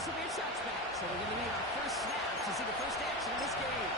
This will be a touchback, so we're going to need our first snap to see the first action in this game.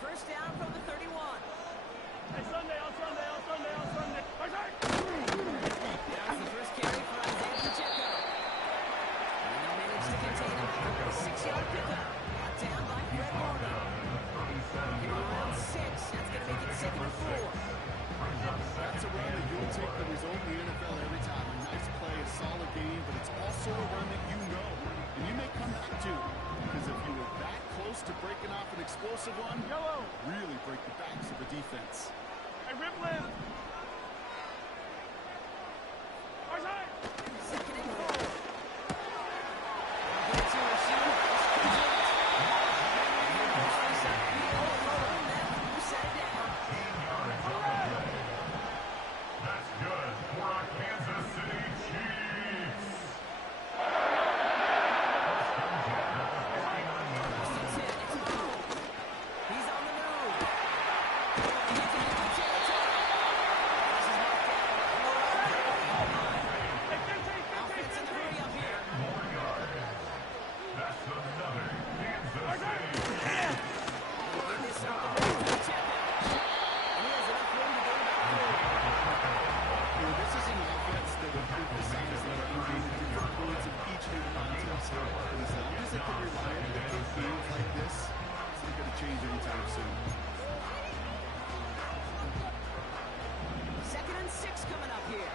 First down from the 31. Hey, Sunday, on Sunday, on Sunday, on Sunday. That's the first carry for Isaiah Pacheco. And he managed to contain him for a 6-yard pickup. Brought down by Fred Warner. Here around 6. That's going to make it 2nd and 4. That's a run that you'll take the result in the NFL every time. A nice play, a solid game, but it's also a run that you know. And you may come back to. Because if you were that close to breaking off an explosive one, really break the backs of the defense. Hey, Ripley! Second and 4. That's good for our Kansas City Chiefs. He's on the move. He's in the territory. anytime soon. 2nd and 6 coming up here.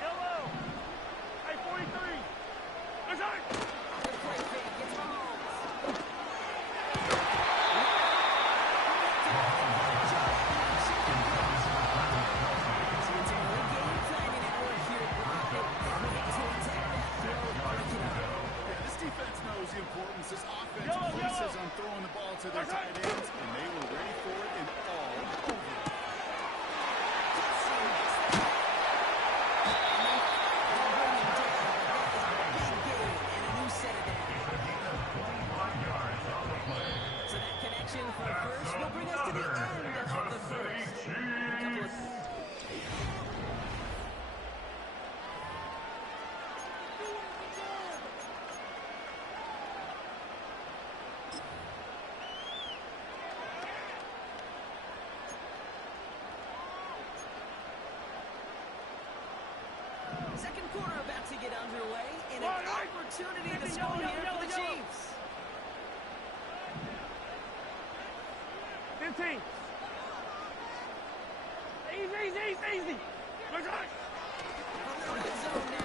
Yellow. Hey, 43. That's right. Good play fake. Gets Mahomes. Defense knows the importance. This offense focuses on throwing the ball to their tight ends, and they were ready for it and all over it. So that connection for first will bring us to the end of the first. Second quarter about to get underway, and an opportunity to score here for the Chiefs. 15. Easy. That's right. From the red zone now.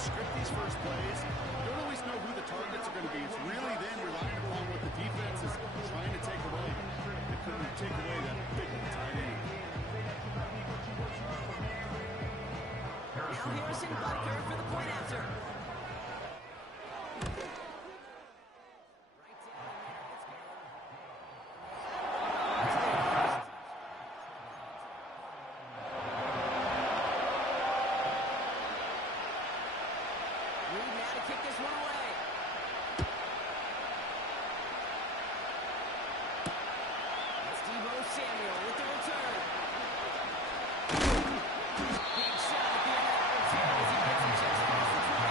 Script these first plays, you don't always know who the targets are going to be. It's really then relying upon what the defense is trying to take away. They couldn't take away that big tight end. Now Harrison Butker for the point after. Samuel with the return. Big shot at the end of that return as he gets it just past the 20.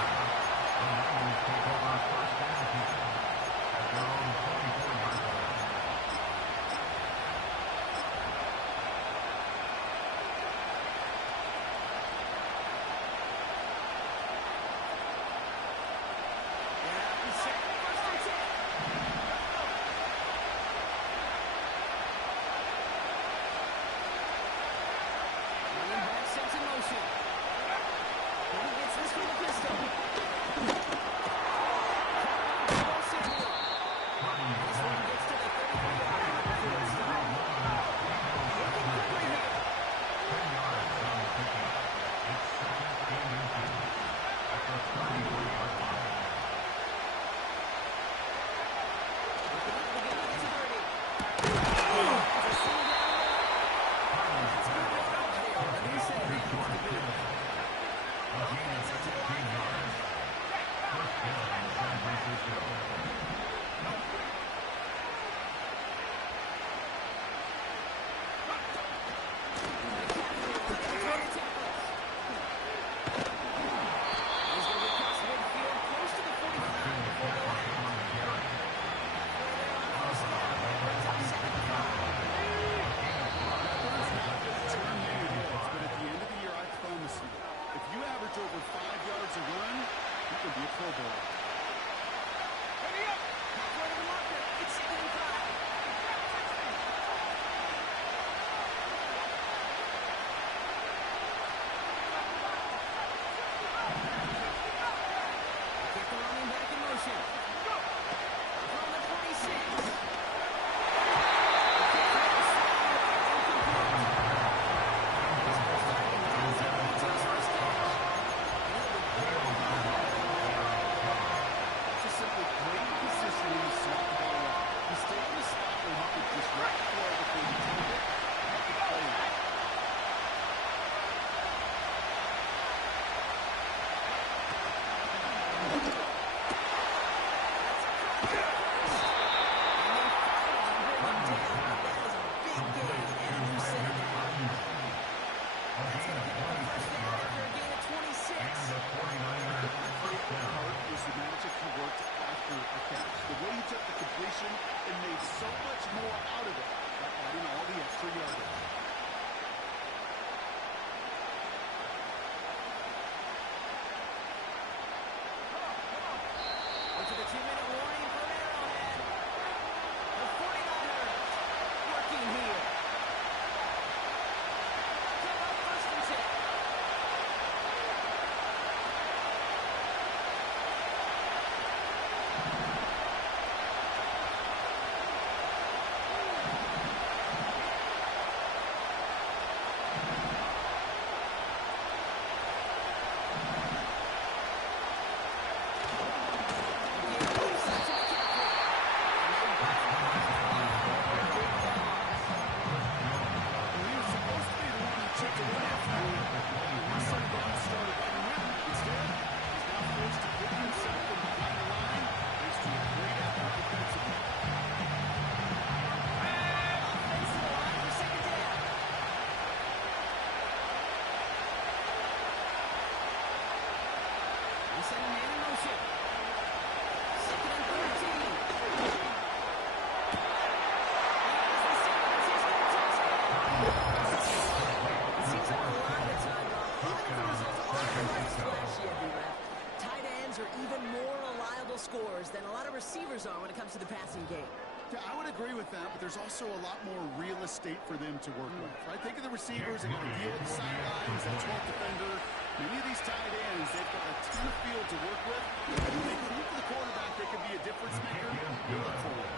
even more reliable scorers than a lot of receivers are when it comes to the passing game. Yeah, I would agree with that, but there's also a lot more real estate for them to work with, right? Think of the receivers, they got to deal with the sidelines, that 12th defender. Many of these tight ends, they've got a ton of field to work with. And when they prove to the quarterback they can be a difference maker, you look for it.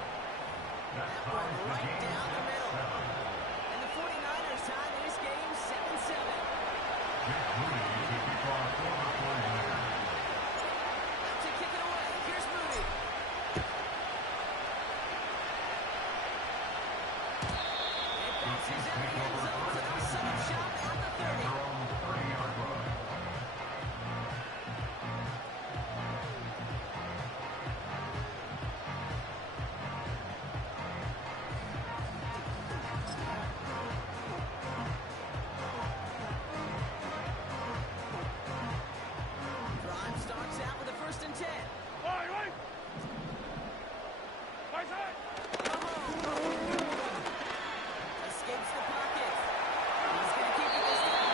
That one right down the middle. And the 49ers tie this game 7-7. Out to kick it away. Here's Moody. It bounces out the end zone, so they'll set up shop at the 30. Drive starts out with a 1st and 10. Right. Right side. Escapes the pocket. He's going to keep it this time.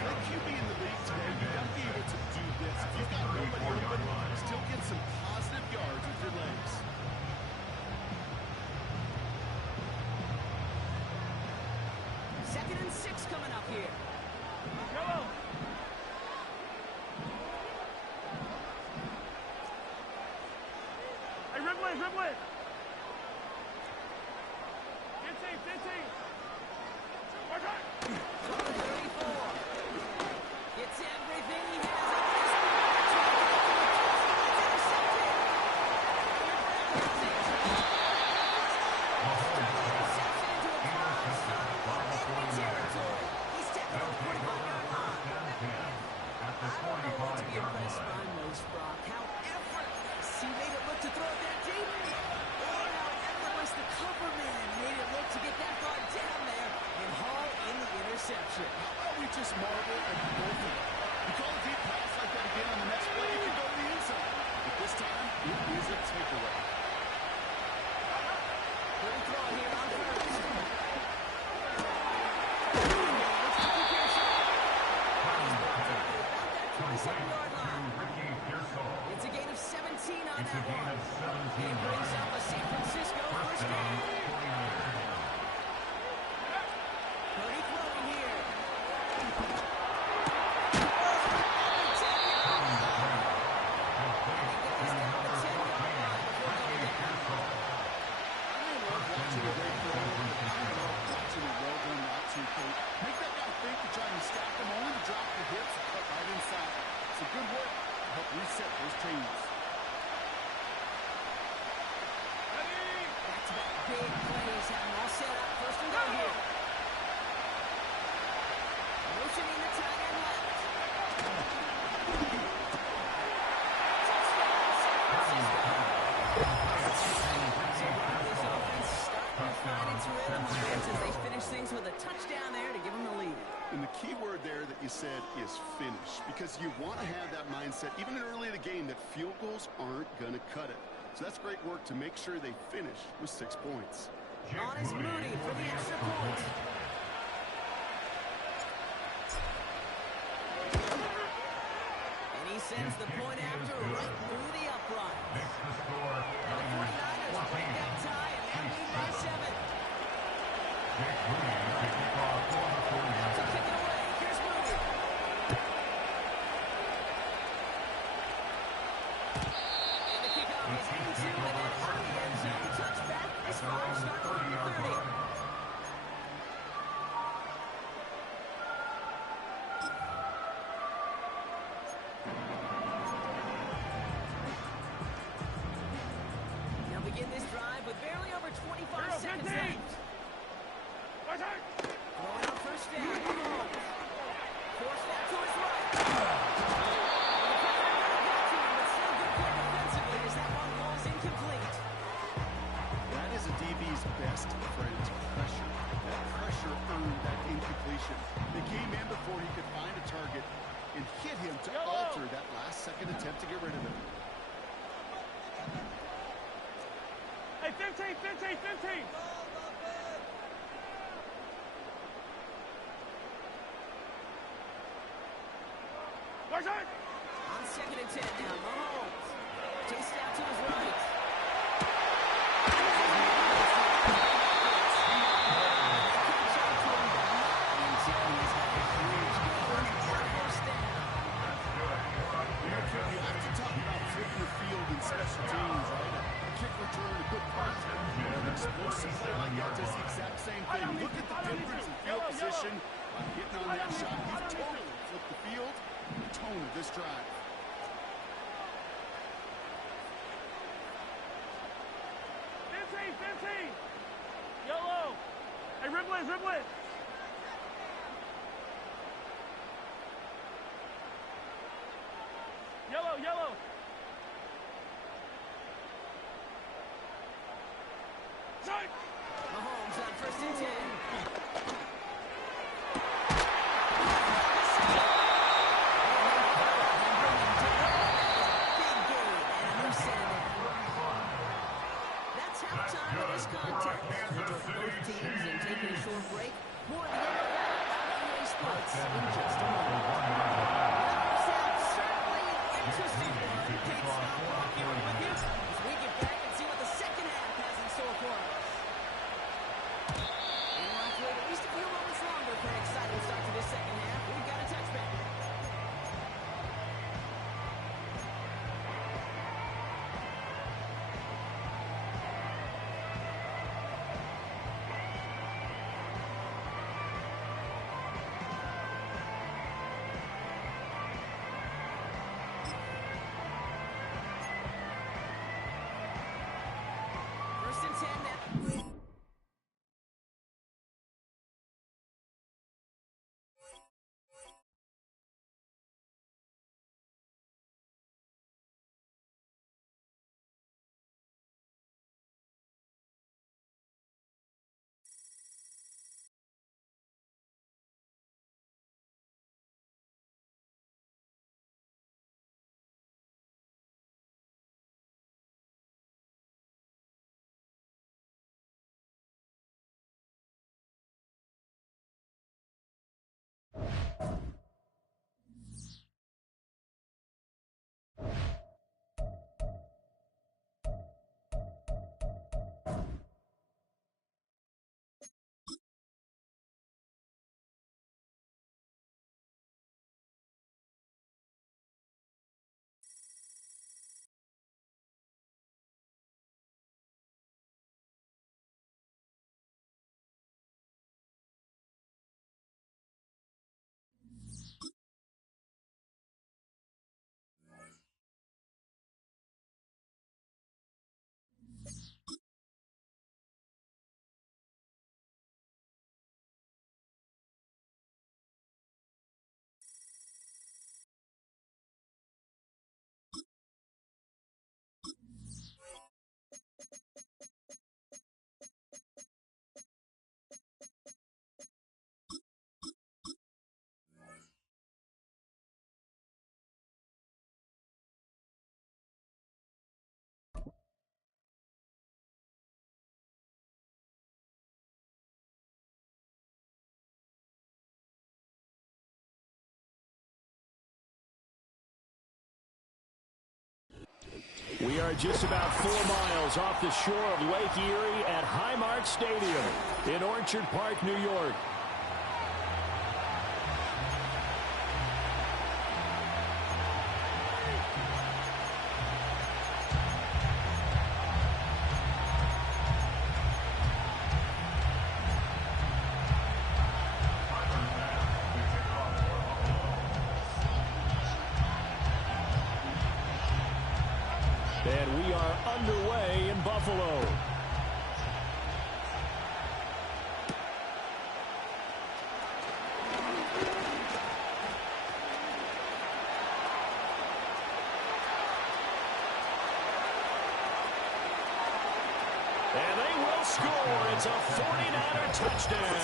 Like QB in the league today, you got to be able to do this. If you've got nobody open, still get some positive yards with your legs. Second and 6 coming up here. Yellow. Hey, Ridley. Get team. Right side. 34. Gets everything he has. He made it look to throw it that deep. Oh, how effortless the cover man made it look to get that far down there and haul in the interception. How about we just marvel at both of them? You call a deep pass like that again on the next play, it can go to the end zone. But this time, it is a takeaway. Good throw here on first. It's a gain of 17 on that one. He brings up a San Francisco first down. Purdy throwing here. Make that guy think you're trying to stack him, only to drop the hips and cut right inside. It's a good work to help reset those chains. Back-to-back big plays have them all set up. First and goal here. Motioning the tight end left. Touchdown, San Francisco. This offense starting to find its rhythm as they finish things with a touchdown there to give them the lead. And the key word there that you said is finish, because you want to have that mindset, even early in the game, that field goals aren't going to cut it. So that's great work to make sure they finish with 6 points. On is Moody for the extra point. And he sends the point after right through the upright. And the 49ers break that tie and now lead by 7. To kick it away, here's Moody. And the kickoff is into and then out of the end zone. Touchback. This 5 starting from the 30. They'll begin this drive with barely over 25 seconds left. Right side. Throwing out first down. Force that to his right. And the pressure got to him, but still good play defensively as that one falls incomplete. That is a DB's best friend, pressure. That pressure earned that incompletion. They came in before he could find a target and hit him to alter that last-second attempt to get rid of him. Hey, 15. Second and 10 now. Mahomes takes it out to his right. Special teams, right? A kick return, a good punt, an explosive play like that does the exact same thing. Look at the difference in field position by getting on that shot. He's totally flipped the field, the tone of this drive. Yellow. Hey, Ripley, Ripley. Yellow, yellow. Mahomes on first and 10. That's halftime of this contest. Both teams and taking a short break. More of the NBA sports in just a moment. Certainly interesting one. Can't stop rocking with you as we get back and see what the second half has in store for us. And we'll have to wait at least a few moments longer for an exciting start to this second half. We've got a touchback. First and 10 now. We are just about 4 miles off the shore of Lake Erie at Highmark Stadium in Orchard Park, New York. And we are underway in Buffalo. And they will score. It's a 49er touchdown.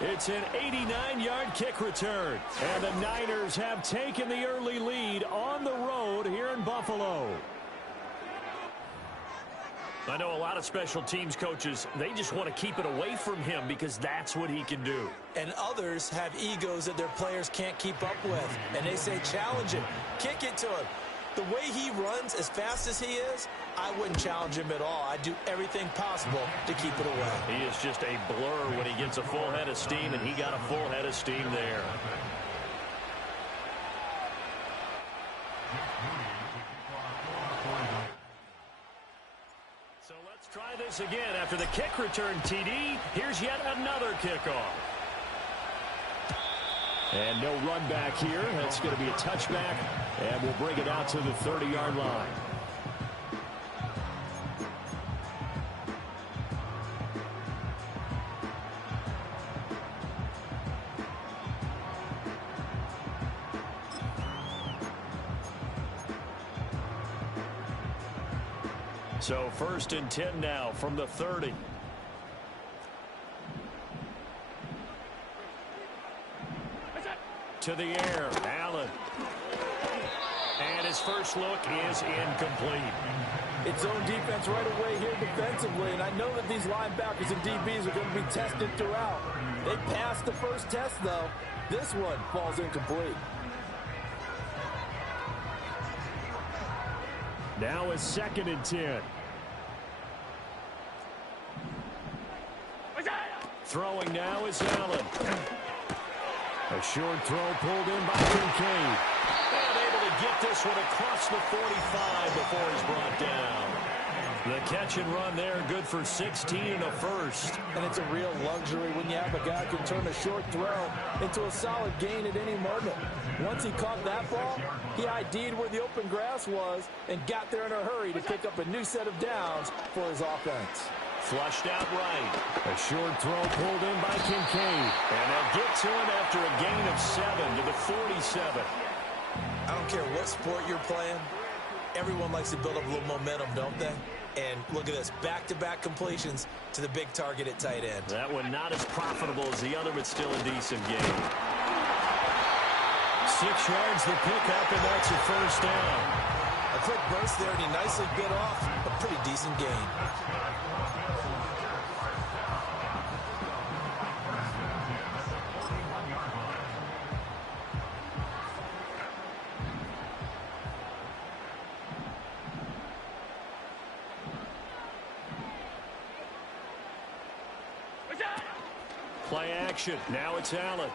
It's an 89-yard kick return. And the Niners have taken the early lead on the road here in Buffalo. I know a lot of special teams coaches, they just want to keep it away from him because that's what he can do. And others have egos that their players can't keep up with. And they say, challenge him, kick it to him. The way he runs as fast as he is, I wouldn't challenge him at all. I'd do everything possible to keep it away. He is just a blur when he gets a full head of steam, and he got a full head of steam there. So let's try this again. After the kick return TD, here's yet another kickoff. And no run back here. That's going to be a touchback, and we'll bring it out to the 30-yard line. So 1st and 10 now from the 30. To the air, Allen. And his first look is incomplete. It's zone defense right away here defensively, and I know that these linebackers and DBs are going to be tested throughout. They passed the first test, though. This one falls incomplete. Now it's 2nd and 10. Throwing now is Allen. A short throw pulled in by Kincaid. And able to get this one across the 45 before he's brought down. The catch and run there, good for 16 and a first. And it's a real luxury when you have a guy who can turn a short throw into a solid gain at any moment. Once he caught that ball, he ID'd where the open grass was and got there in a hurry to pick up a new set of downs for his offense. Flushed out right. A short throw pulled in by Kincaid. And they'll get to him after a gain of 7 to the 47. I don't care what sport you're playing. Everyone likes to build up a little momentum, don't they? And look at this, back-to-back completions to the big target at tight end. That one not as profitable as the other, but still a decent gain. 6 yards the pickup, and that's a first down. A quick burst there, and he nicely bit off a pretty decent gain. Play action. Now it's Allen.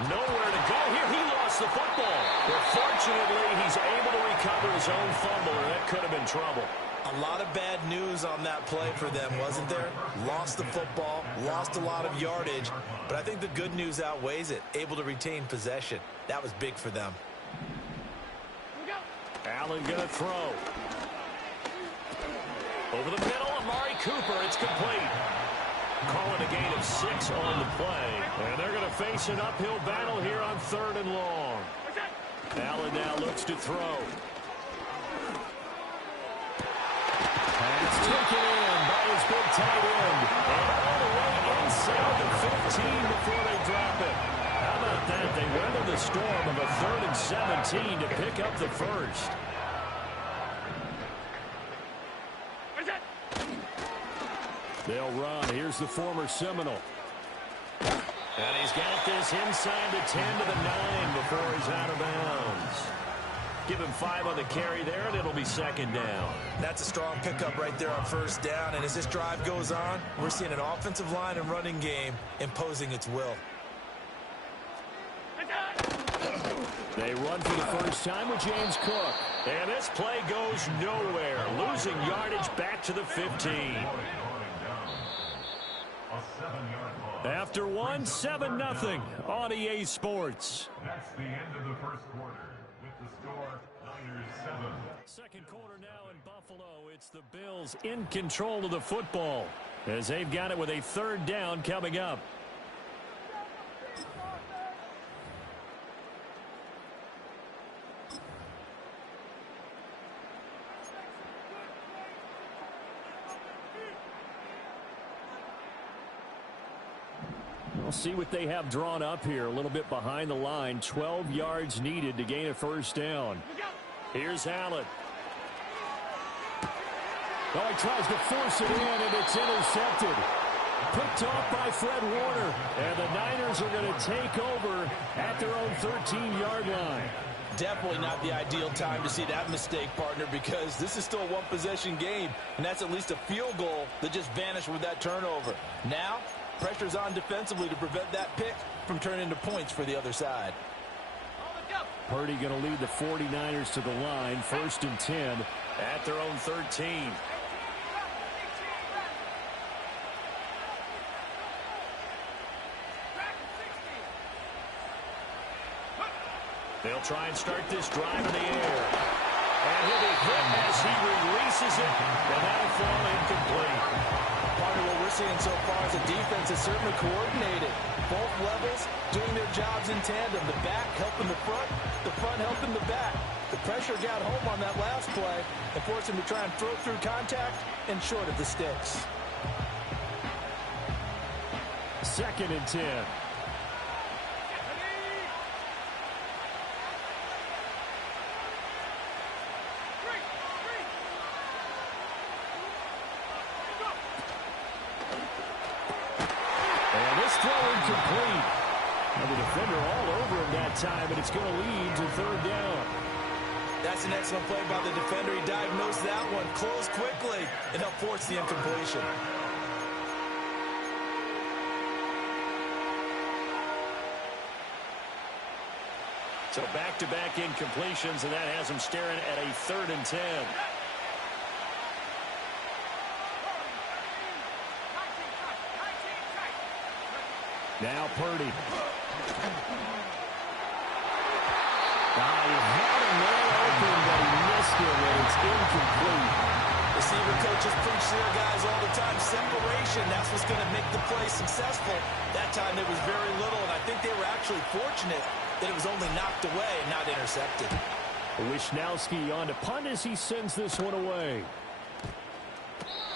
Nowhere to go here. He lost the football. But fortunately, he's able to recover his own fumble, or that could have been trouble. A lot of bad news on that play for them, wasn't there? Lost the football, lost a lot of yardage, but I think the good news outweighs it. Able to retain possession. That was big for them. Allen going to throw. Over the middle, Amari Cooper. It's complete. Calling a gain of 6 on the play. And they're going to face an uphill battle here on 3rd and long. Allen now looks to throw. Pass taken in by his big tight end. And all the way inside the 15 before they drop it. How about that? They weather the storm of a 3rd and 17 to pick up the first. They'll run. Here's the former Seminole. And he's got this inside the 10 to the 9 before he's out of bounds. Give him 5 on the carry there, and it'll be 2nd down. That's a strong pickup right there on 1st down. And as this drive goes on, we're seeing an offensive line and running game imposing its will. They run for the first time with James Cook. And this play goes nowhere. Losing yardage back to the 15. After 7-0 on EA Sports. That's the end of the first quarter with the score Niners 7. Second quarter now in Buffalo. It's the Bills in control of the football as they've got it with a 3rd down coming up. We'll see what they have drawn up here. A little bit behind the line. 12 yards needed to gain a 1st down. Here's Allen. Oh, he tries to force it in, and it's intercepted. Picked off by Fred Warner. And the Niners are going to take over at their own 13-yard line. Definitely not the ideal time to see that mistake, partner, because this is still a one-possession game, and that's at least a field goal that just vanished with that turnover. Now, pressure's on defensively to prevent that pick from turning into points for the other side. Purdy going to lead the 49ers to the line, 1st and 10 at their own 13. They'll try and start this drive in the air. And he'll be hit as he releases it, and that'll fall incomplete. Part of what we're seeing so far is the defense is certainly coordinated. Both levels doing their jobs in tandem. The back helping the front helping the back. The pressure got home on that last play and forced him to try and throw through contact and short of the sticks. 2nd and 10. Incomplete. And the defender all over him that time, and it's going to lead to 3rd down. That's an excellent play by the defender. He diagnosed that one, closed quickly, and helped force the incompletion. So back-to-back incompletions, and that has him staring at a 3rd and 10. Now Purdy. He had him there open, but he missed him, and it's incomplete. Receiver coaches preach to their guys all the time. Separation, that's what's going to make the play successful. That time there was very little, and I think they were actually fortunate that it was only knocked away and not intercepted. Wishnowski on to punt as he sends this one away.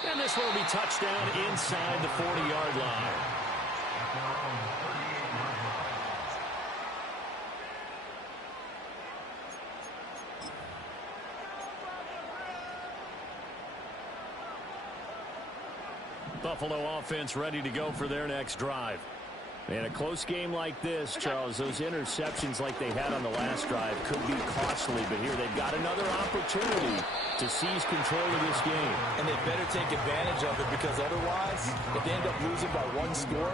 And this one will be touchdown inside the 40-yard line. Buffalo offense ready to go for their next drive. And a close game like this, Charles, those interceptions like they had on the last drive could be costly, but here they've got another opportunity to seize control of this game. And they better take advantage of it, because otherwise, if they end up losing by 1 score,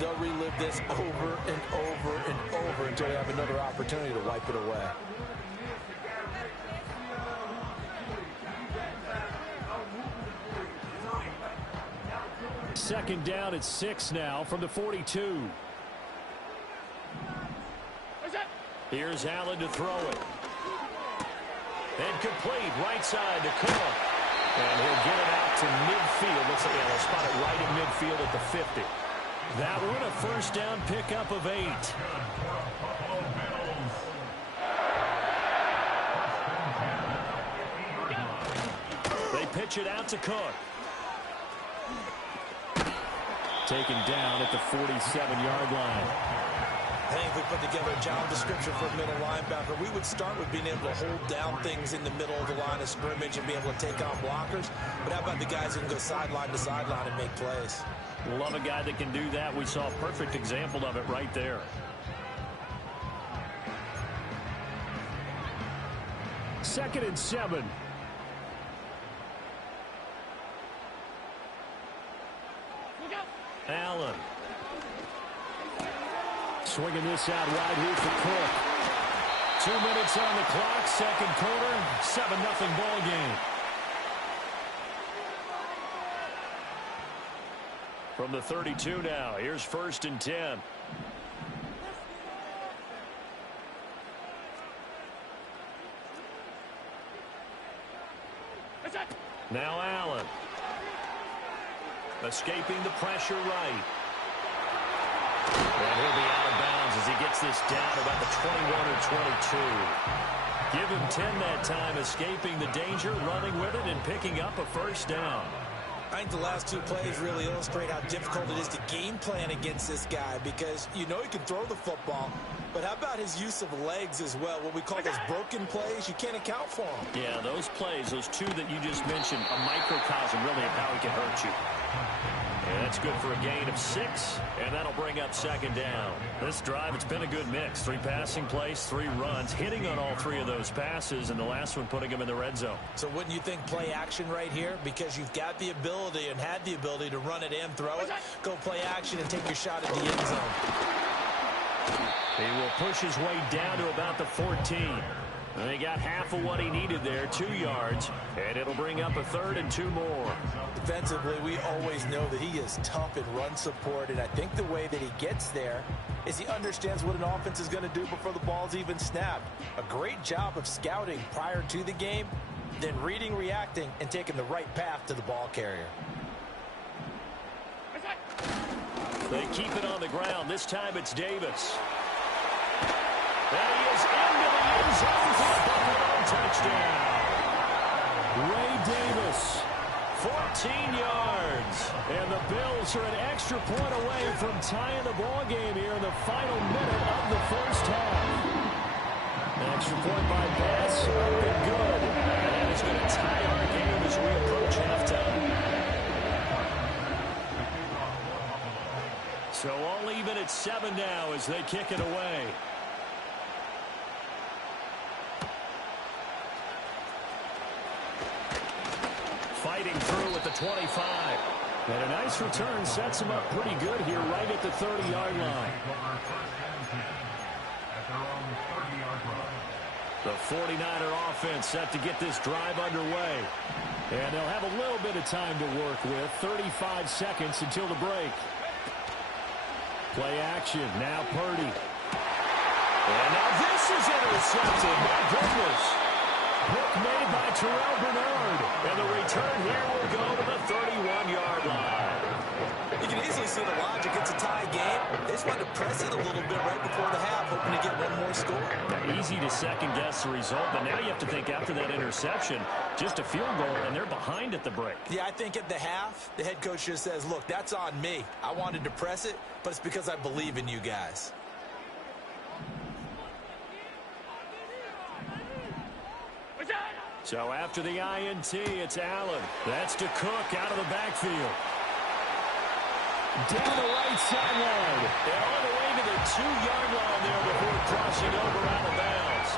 they'll relive this over and over and over until they have another opportunity to wipe it away. Second down at 6 now from the 42. Here's Allen to throw it. And complete, right side to Cook. And he'll get it out to midfield. Looks like they'll spot it right at midfield at the 50. That one a 1st down pickup of 8. They pitch it out to Cook. Taken down at the 47-yard line. I think if we put together a job description for a middle linebacker, we would start with being able to hold down things in the middle of the line of scrimmage and be able to take on blockers. But how about the guys who can go sideline to sideline and make plays? Love a guy that can do that. We saw a perfect example of it right there. Second and 7. Allen. Swinging this out wide here for Cook. 2 minutes on the clock, 2nd quarter, 7-0 ball game. From the 32 now, here's 1st and 10. Now Allen. Escaping the pressure right. And he'll be out of bounds as he gets this down about the 21 or 22. Give him 10 that time, escaping the danger, running with it, and picking up a 1st down. I think the last two plays really illustrate how difficult it is to game plan against this guy because you know he can throw the football, but how about his use of legs as well? What we call those broken plays, you can't account for them. Yeah, those plays, those two that you just mentioned, a microcosm really of how he can hurt you. And that's good for a gain of 6, and that'll bring up second down. This drive, it's been a good mix. 3 passing plays, 3 runs, hitting on all 3 of those passes, and the last one putting him in the red zone. So wouldn't you think play action right here? Because you've got the ability and had the ability to run it and throw it. Go play action and take your shot at the end zone. He will push his way down to about the 14. And he got half of what he needed there, 2 yards, and it'll bring up a 3rd and 2 more. Defensively, we always know that he is tough in run support, and I think the way that he gets there is he understands what an offense is going to do before the ball's even snapped. A great job of scouting prior to the game, then reading, reacting, and taking the right path to the ball carrier. They keep it on the ground. This time it's Davis. And he is into the end zone for a Buffalo touchdown. Ray Davis, 14 yards. And the Bills are an extra point away from tying the ball game here in the final minute of the first half. An extra point by Bass, up and good. And that is going to tie our game as we approach halftime. So all even at 7 now as they kick it away. Fighting through at the 25. And a nice return sets him up pretty good here right at the 30-yard line. The 49er offense set to get this drive underway. And they'll have a little bit of time to work with. 35 seconds until the break. Play action. Now Purdy. And now this is intercepted. My goodness. Hook made by Terrell Bernard. And the return here will go to the 31-yard line. You can easily see the logic. It's a tie game. They just wanted to press it a little bit right before the half, hoping to get one more score. Easy to second-guess the result, but now you have to think after that interception, just a field goal, and they're behind at the break. Yeah, I think at the half, the head coach just says, look, that's on me. I wanted to press it, but it's because I believe in you guys. So after the INT, it's Allen. That's to Cook out of the backfield. Down the right sideline. And all the way to the 2-yard line there before crossing over out of bounds.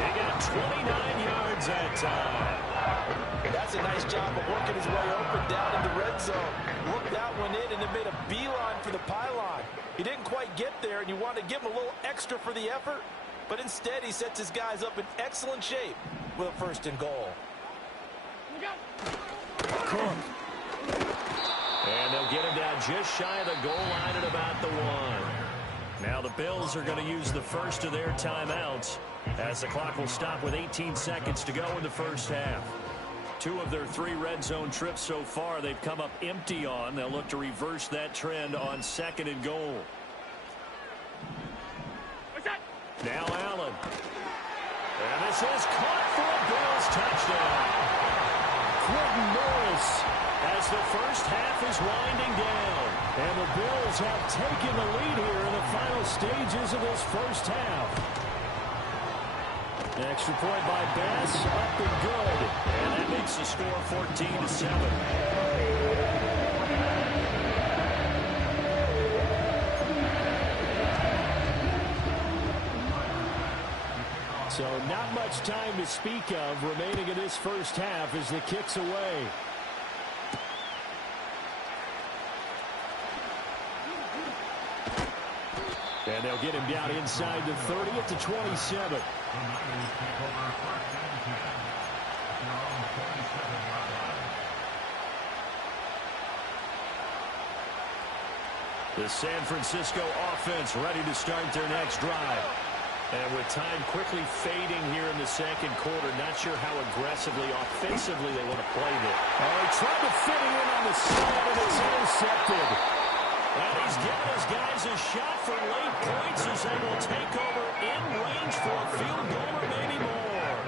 He got 29 yards that time. That's a nice job of working his way open down in the red zone. Looked that one in and then made a beeline for the pylon. He didn't quite get there, and you want to give him a little extra for the effort, but instead he sets his guys up in excellent shape with a 1st and goal. Cook. And they'll get him down just shy of the goal line at about the 1. Now the Bills are going to use the first of their timeouts as the clock will stop with 18 seconds to go in the first half. 2 of their 3 red zone trips so far they've come up empty on. They'll look to reverse that trend on 2nd and goal. Now Allen. And this is caught for a Bills touchdown. Quentin Morris as the first half is winding down. And the Bills have taken the lead here in the final stages of this first half. An extra point by Bass, up and good. And that makes the score 14-7. So not much time to speak of remaining in this first half as the kick's away. And they'll get him down inside the 30 at the 27. The San Francisco offense ready to start their next drive. And with time quickly fading here in the second quarter, not sure how aggressively, offensively they want to play this. Oh, he tried to fit it in on the side, and it's intercepted. And he's giving his guys a shot for late points as they will take over in range for a field goal or maybe more.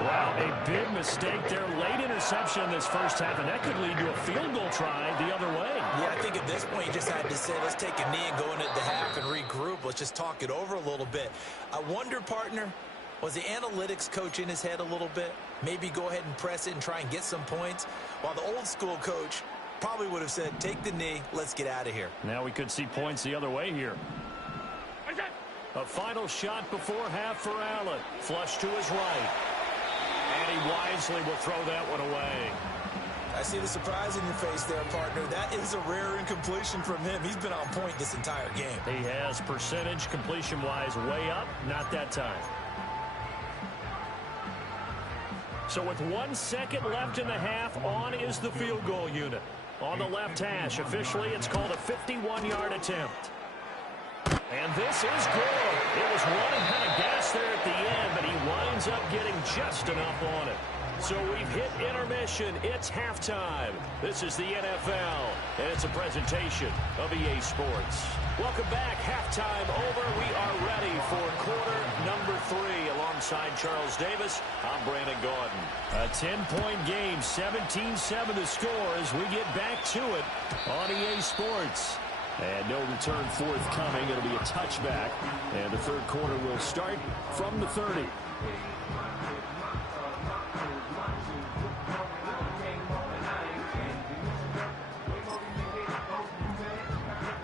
Wow, a big mistake there. Late interception in this first half, and that could lead to a field goal try the other way. Yeah, I think at this point you just had to say, let's take a knee and go into the half and regroup. Let's just talk it over a little bit. I wonder, partner, was the analytics coach in his head a little bit? Maybe go ahead and press it and try and get some points, while the old school coach probably would have said, take the knee, let's get out of here. Now we could see points the other way here. A final shot before half for Allen. Flush to his right. And he wisely will throw that one away. I see the surprise in your face there, partner. That is a rare incompletion from him. He's been on point this entire game. He has percentage completion-wise way up. Not that time. So with 1 second left in the half, on is the field goal unit. On the left hash, officially, it's called a 51-yard attempt. And this is good. It was running kind of gas there at the end, but he winds up getting just enough on it. So we've hit intermission. It's halftime. This is the NFL, and it's a presentation of EA Sports. Welcome back. Halftime over. We are ready for quarter number 3. Alongside Charles Davis, I'm Brandon Gaudin. A 10-point game, 17-7 the score as we get back to it on EA Sports. And no return forthcoming. It'll be a touchback. And the third quarter will start from the 30.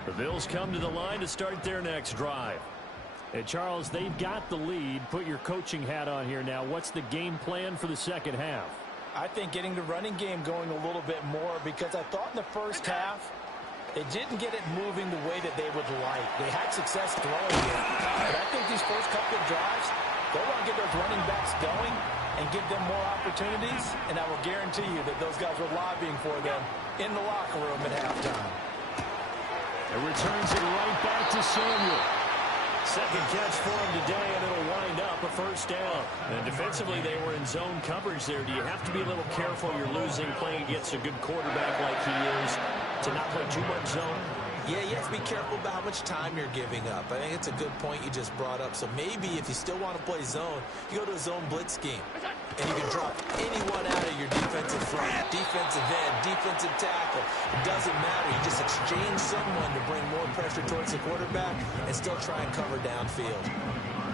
The Bills come to the line to start their next drive. And Charles, they've got the lead. Put your coaching hat on here now. What's the game plan for the second half? I think getting the running game going a little bit more, because I thought in the first half it didn't get it moving the way that they would like. They had success throwing it. But I think these first couple of drives, they want to get those running backs going and give them more opportunities. And I will guarantee you that those guys were lobbying for them in the locker room at halftime. It returns it right back to Samuel. Second catch for him today, and it'll wind up a first down. And defensively, they were in zone coverage there. Do you have to be a little careful? You're losing, playing against a good quarterback like he is, to not play too much zone? Yeah, you have to be careful about how much time you're giving up. I think it's a good point you just brought up. So maybe if you still want to play zone, you go to a zone blitz scheme. And you can drop anyone out of your defensive front, defensive end, defensive tackle. It doesn't matter. You just exchange someone to bring more pressure towards the quarterback and still try and cover downfield.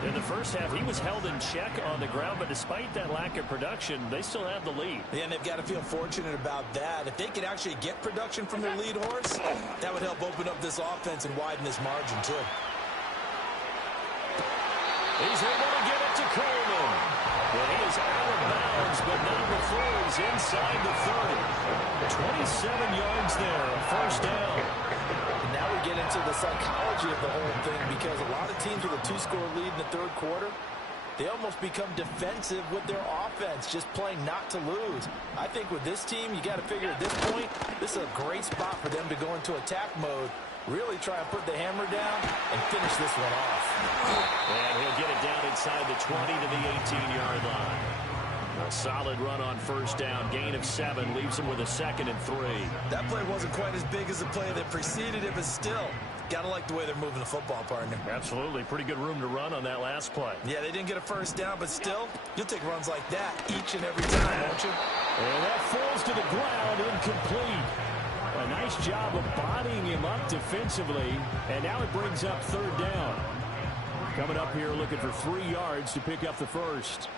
In the first half, he was held in check on the ground, but despite that lack of production, they still have the lead. Yeah, and they've got to feel fortunate about that. If they could actually get production from their lead horse, that would help open up this offense and widen this margin, too. He's able to get it to Coleman. But he is out of bounds, but not before he's inside the 30. 27 yards there, first down. And now we get into the psychology of the whole thing, because a lot of teams with a 2-score lead in the third quarter, they almost become defensive with their offense, just playing not to lose. I think with this team, you got to figure at this point, this is a great spot for them to go into attack mode, really try and put the hammer down and finish this one off. And he'll get it down inside the 20 to the 18-yard line. A solid run on first down. Gain of 7 leaves him with a 2nd and 3. That play wasn't quite as big as the play that preceded it, but still, got to like the way they're moving the football, partner. Absolutely. Pretty good room to run on that last play. Yeah, they didn't get a first down, but still, you'll take runs like that each and every time, won't you? And that falls to the ground, incomplete. A nice job of bodying him up defensively, and now it brings up third down. Coming up here looking for 3 yards to pick up the first.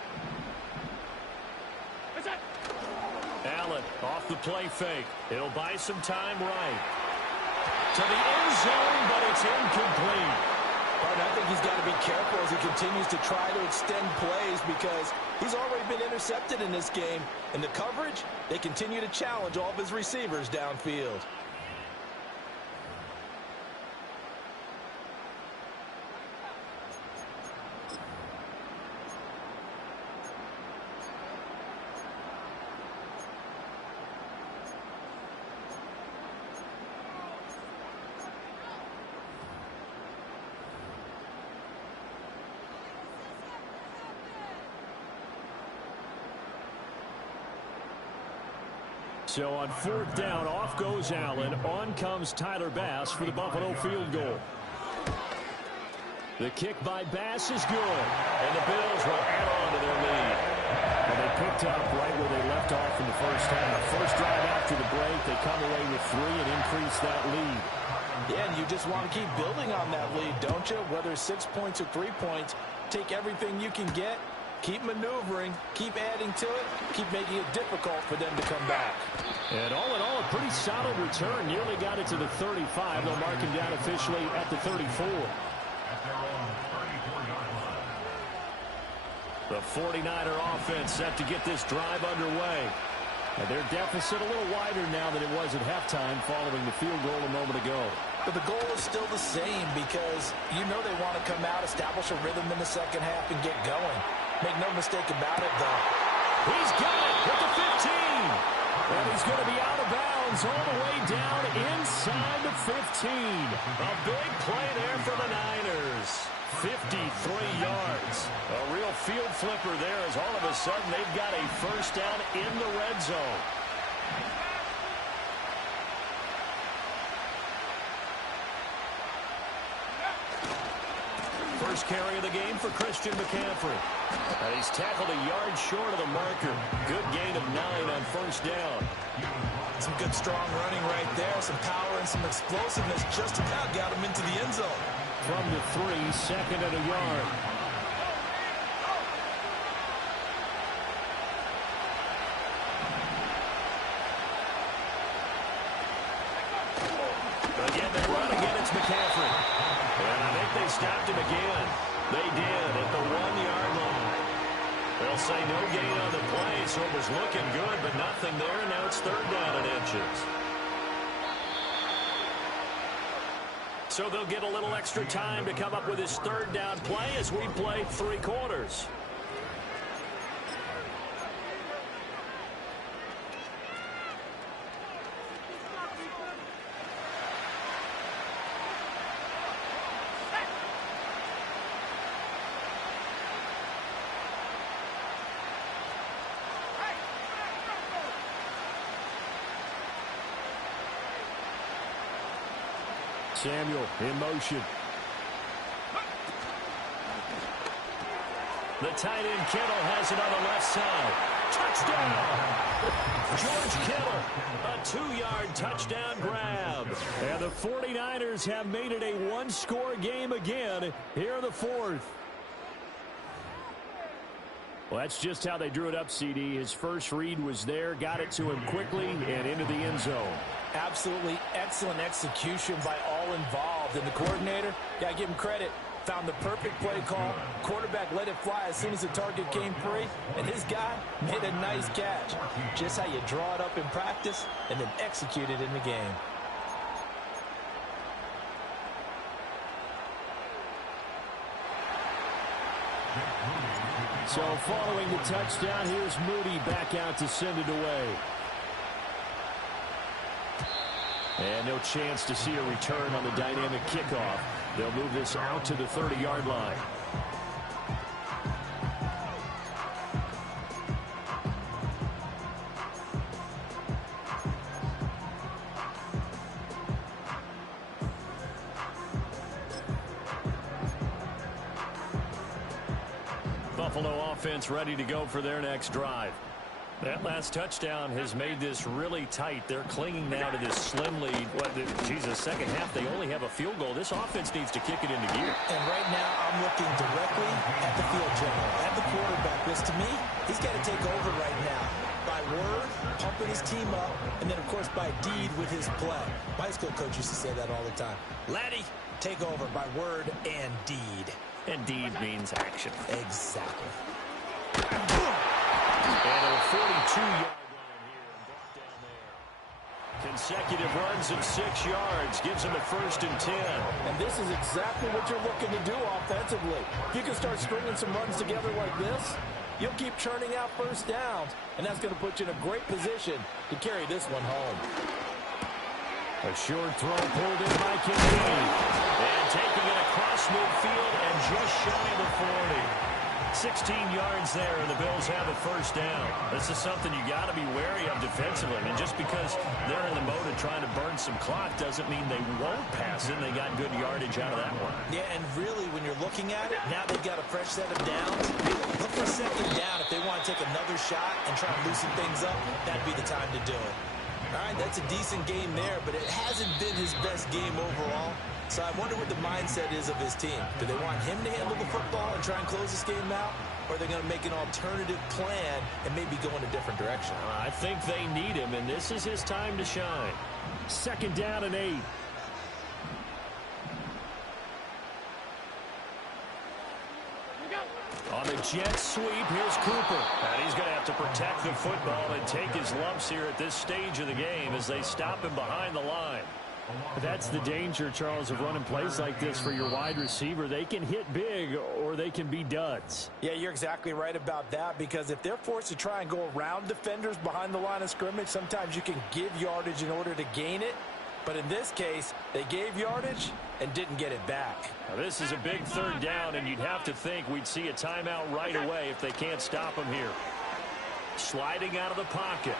Allen off the play fake. He'll buy some time right. To the end zone, but it's incomplete. But I think he's got to be careful as he continues to try to extend plays, because he's already been intercepted in this game. In the coverage, they continue to challenge all of his receivers downfield. So on fourth down, off goes Allen. On comes Tyler Bass for the Buffalo field goal. The kick by Bass is good. And the Bills will add on to their lead. Well, they picked up right where they left off in the first half. First drive after the break, they come away with 3 and increase that lead. Yeah, and you just want to keep building on that lead, don't you? Whether it's 6 points or 3 points, take everything you can get, keep maneuvering, keep adding to it, keep making it difficult for them to come back. And all in all, a pretty solid return. Nearly got it to the 35. They'll mark him down officially at the 34. The 49er offense set to get this drive underway. And their deficit a little wider now than it was at halftime following the field goal a moment ago. But the goal is still the same because you know they want to come out, establish a rhythm in the second half, and get going. Make no mistake about it, though. He's got it at the 15. And he's going to be out of bounds all the way down inside the 15. A big play there for the Niners. 53 yards. A real field flipper there as all of a sudden they've got a first down in the red zone. First carry of the game for Christian McCaffrey. And he's tackled a yard short of the marker. Good gain of 9 on first down. Some good strong running right there. Some power and some explosiveness just about got him into the end zone. From the 3, second and a yard. Again, they run again. It's McCaffrey. And I think they stopped him again. They did at the 1-yard line. They'll say no gain on the play, so it was looking good, but nothing there. And now it's third down and inches. So they'll get a little extra time to come up with his third down play as we play 3 quarters. Samuel in motion. The tight end Kittle has it on the left side. Touchdown! George Kittle, a 2-yard touchdown grab. And the 49ers have made it a 1-score game again here in the 4th. Well, that's just how they drew it up, CD. His first read was there, got it to him quickly, and into the end zone. Absolutely excellent execution by all involved. And the coordinator, got to give him credit, found the perfect play call. Quarterback let it fly as soon as the target came free. And his guy made a nice catch. Just how you draw it up in practice and then execute it in the game. So following the touchdown, here's Moody back out to send it away. And no chance to see a return on the dynamic kickoff. They'll move this out to the 30-yard line. Buffalo offense ready to go for their next drive. That last touchdown has made this really tight. They're clinging now to this slim lead. The second half, they only have a field goal. This offense needs to kick it into gear. And right now, I'm looking directly at the field general, at the quarterback. Because to me, he's got to take over right now. By word, pumping his team up, and then, of course, by deed with his play. My high school coach used to say that all the time. Laddie, take over by word and deed. And deed means action. Exactly. And a 42-yard line here and brought down there. Consecutive runs of 6 yards gives him a 1st and 10. And this is exactly what you're looking to do offensively. If you can start stringing some runs together like this, you'll keep churning out first downs, and that's going to put you in a great position to carry this one home. A short throw pulled in by Kincaid. And taking it across midfield and just shy of the 40. 16 yards there, and the Bills have a first down. This is something you got to be wary of defensively. I mean, just because they're in the mode of trying to burn some clock doesn't mean they won't pass it. They got good yardage out of that one. Yeah, and really, when you're looking at it, now they've got a fresh set of downs. Look for second down if they want to take another shot and try and loosen things up. That'd be the time to do it. All right, that's a decent game there, but it hasn't been his best game overall. So I wonder what the mindset is of his team. Do they want him to handle the football and try and close this game out? Or are they going to make an alternative plan and maybe go in a different direction? I think they need him, and this is his time to shine. Second down and 8. On the jet sweep, here's Cooper. And he's going to have to protect the football and take his lumps here at this stage of the game as they stop him behind the line. That's the danger, Charles, of running plays like this for your wide receiver. They can hit big or they can be duds. Yeah, you're exactly right about that, because if they're forced to try and go around defenders behind the line of scrimmage, sometimes you can give yardage in order to gain it. But in this case, they gave yardage and didn't get it back. Now, this is a big third down, and you'd have to think we'd see a timeout right away if they can't stop him here. Sliding out of the pocket.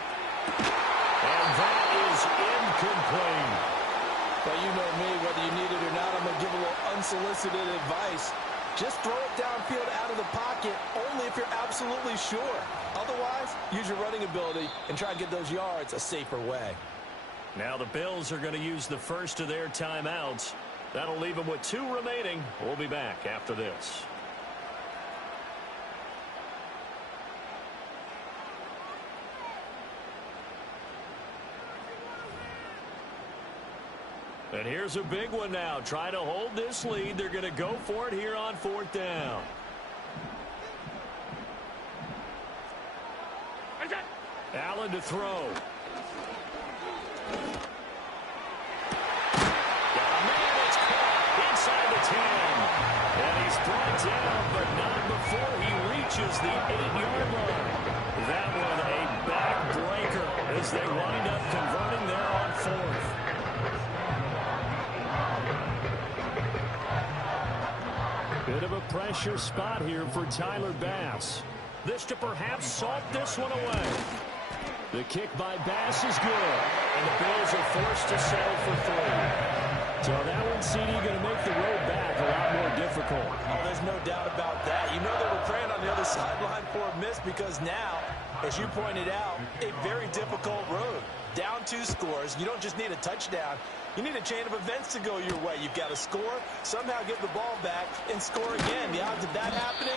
And that is incomplete. Well, you know me, whether you need it or not, I'm going to give a little unsolicited advice. Just throw it downfield out of the pocket only if you're absolutely sure. Otherwise, use your running ability and try and get those yards a safer way. Now the Bills are going to use the first of their timeouts. That'll leave them with 2 remaining. We'll be back after this. And here's a big one now. Trying to hold this lead. They're going to go for it here on 4th down. Allen to throw. Inside the 10. And he's brought down, but not before he reaches the 8-yard line. That one a backbreaker as they wind up converting there on 4th. Bit of a pressure spot here for Tyler Bass. This to perhaps salt this one away. The kick by Bass is good, and the Bills are forced to settle for 3. So that one, CD, going to make the road back a lot more difficult. Oh, there's no doubt about that. You know they were praying on the other sideline for a miss, because now, as you pointed out, a very difficult road. Down 2 scores. You don't just need a touchdown. You need a chain of events to go your way. You've got to score, somehow get the ball back, and score again. The odds of that happening,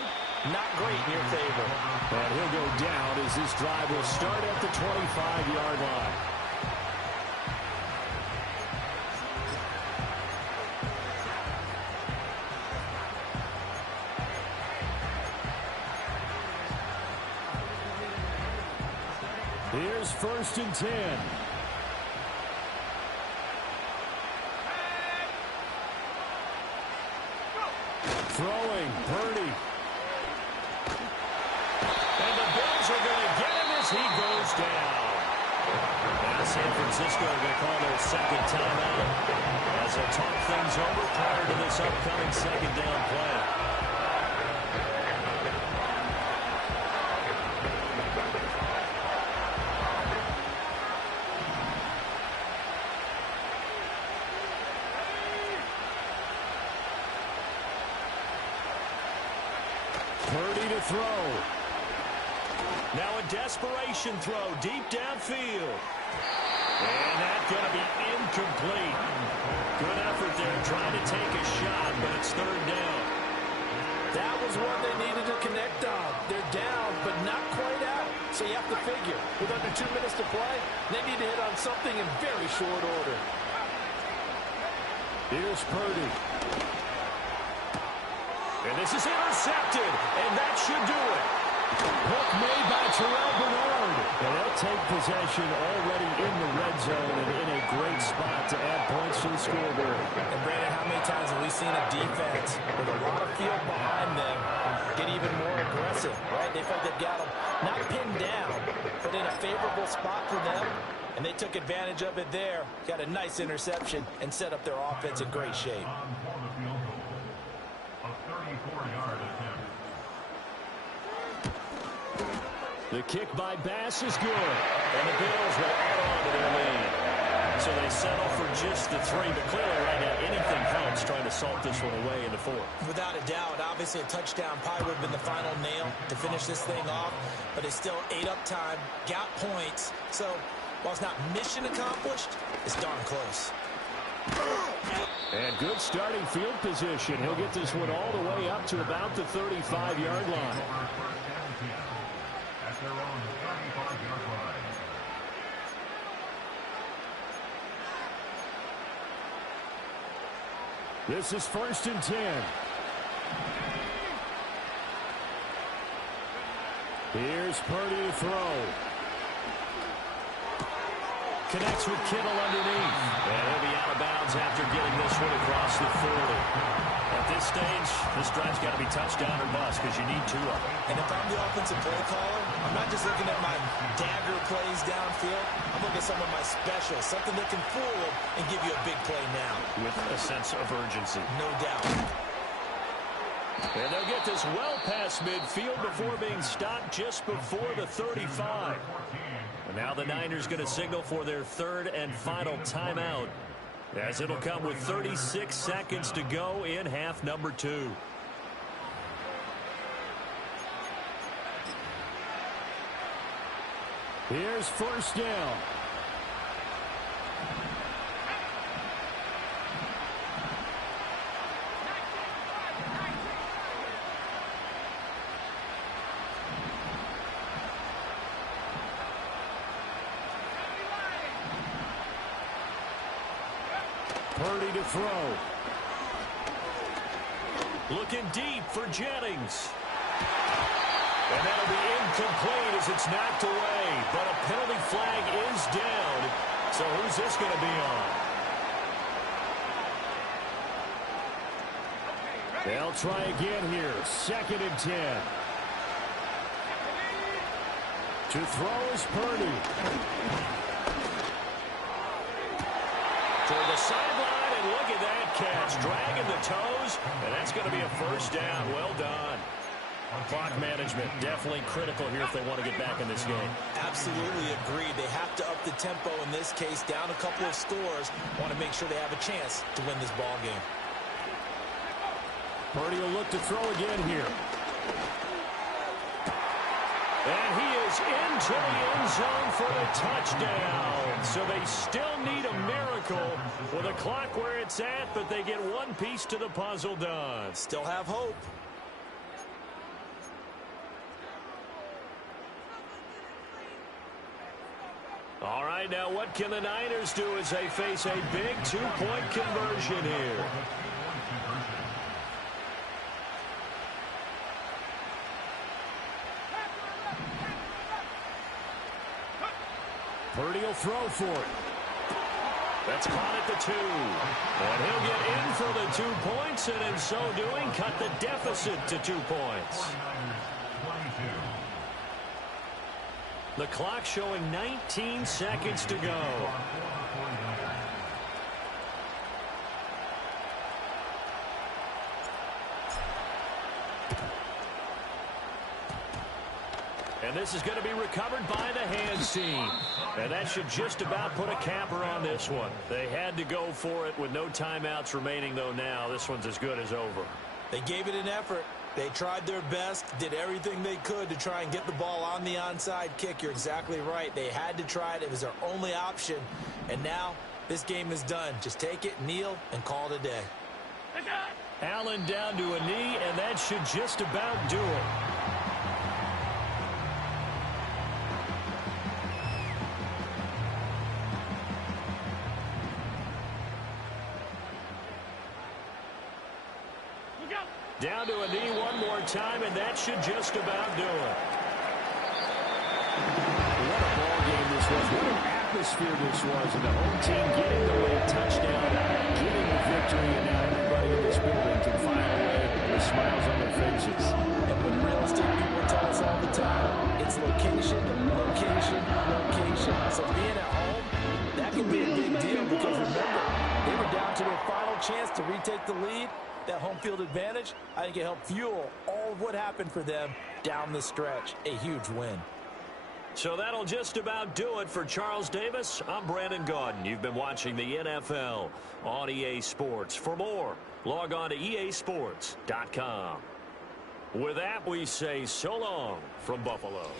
not great in your favor. And he'll go down as this drive will start at the 25-yard line. Here's 1st and 10. Throwing, Purdy. And the Bills are going to get him as he goes down. Now San Francisco are going to call their second timeout as they talk things over prior to this upcoming second down play. Purdy to throw. Now a desperation throw deep downfield. And that's going to be incomplete. Good effort there trying to take a shot, but it's 3rd down. That was one they needed to connect on. They're down, but not quite out. So you have to figure, with under 2 minutes to play, they need to hit on something in very short order. Here's Purdy. And this is intercepted, and that should do it. Hook made by Terrell Bernard. And they'll take possession already in the red zone and in a great spot to add points to the scoreboard. And Brandon, how many times have we seen a defense with a lot of field behind them get even more aggressive, right? They felt they've got them not pinned down, but in a favorable spot for them. And they took advantage of it there, got a nice interception, and set up their offense in great shape. The kick by Bass is good. And the Bills will add on to their lead. So they settle for just the 3, but clearly right now anything helps trying to salt this one away in the 4th. Without a doubt, obviously a touchdown probably would have been the final nail to finish this thing off, but they still ate up time, got points. So while it's not mission accomplished, it's darn close. And good starting field position. He'll get this one all the way up to about the 35-yard line. At their own 35-yard line. This is 1st and 10. Here's Purdy to throw. Connects with Kittle underneath. And he'll be out of bounds after getting this one across the 40. At this stage, this drive's got to be touchdown or bust because you need 2 of them. And if I'm the offensive play caller, I'm not just looking at my dagger plays downfield. I'm looking at some of my specials, something that can fool them and give you a big play now. With a sense of urgency. No doubt. And they'll get this well past midfield before being stopped just before the 35. And now the Niners going to signal for their 3rd and final timeout, as it'll come with 36 seconds to go in half number 2. Here's 1st down. Purdy to throw. Looking deep for Jennings. And that'll be incomplete as it's knocked away. But a penalty flag is down. So who's this going to be on? They'll try again here. 2nd and 10. To throw is Purdy. Toward the sideline, and look at that catch. Dragging the toes, and that's going to be a 1st down. Well done. Clock management definitely critical here if they want to get back in this game. Absolutely agreed. They have to up the tempo in this case, down a couple of scores. Want to make sure they have a chance to win this ball game. Purdy will look to throw again here. And he is into the end zone for the touchdown. So they still need a miracle with a clock where it's at, but they get one piece to the puzzle done. Still have hope. All right, now what can the Niners do as they face a big 2-point conversion here? Purdy will throw for it. That's caught at the 2. And he'll get in for the 2 points, and in so doing, cut the deficit to 2 points. The clock showing 19 seconds to go. And this is going to be recovered by the hands team. And that should just about put a capper on this one. They had to go for it with no timeouts remaining, though now. This one's as good as over. They gave it an effort. They tried their best, did everything they could to try and get the ball on the onside kick. You're exactly right. They had to try it. It was their only option. And now this game is done. Just take it, kneel, and call it a day. Allen down to a knee, and that should just about do it. Down to a knee one more time, and that should just about do it. What a ball game this was. What an atmosphere this was. And the home team getting the late touchdown, getting the victory, and now everybody in this building can file away with smiles on their faces. And when real estate people tell us all the time, it's location, location, location. So being at home, that can be a big deal because remember, they were down to their final chance to retake the lead. That home field advantage, I think it helped fuel all of what happened for them down the stretch. A huge win. So that'll just about do it for Charles Davis. I'm Brandon Gaudin. You've been watching the NFL on EA Sports. For more, log on to easports.com. With that, we say so long from Buffalo.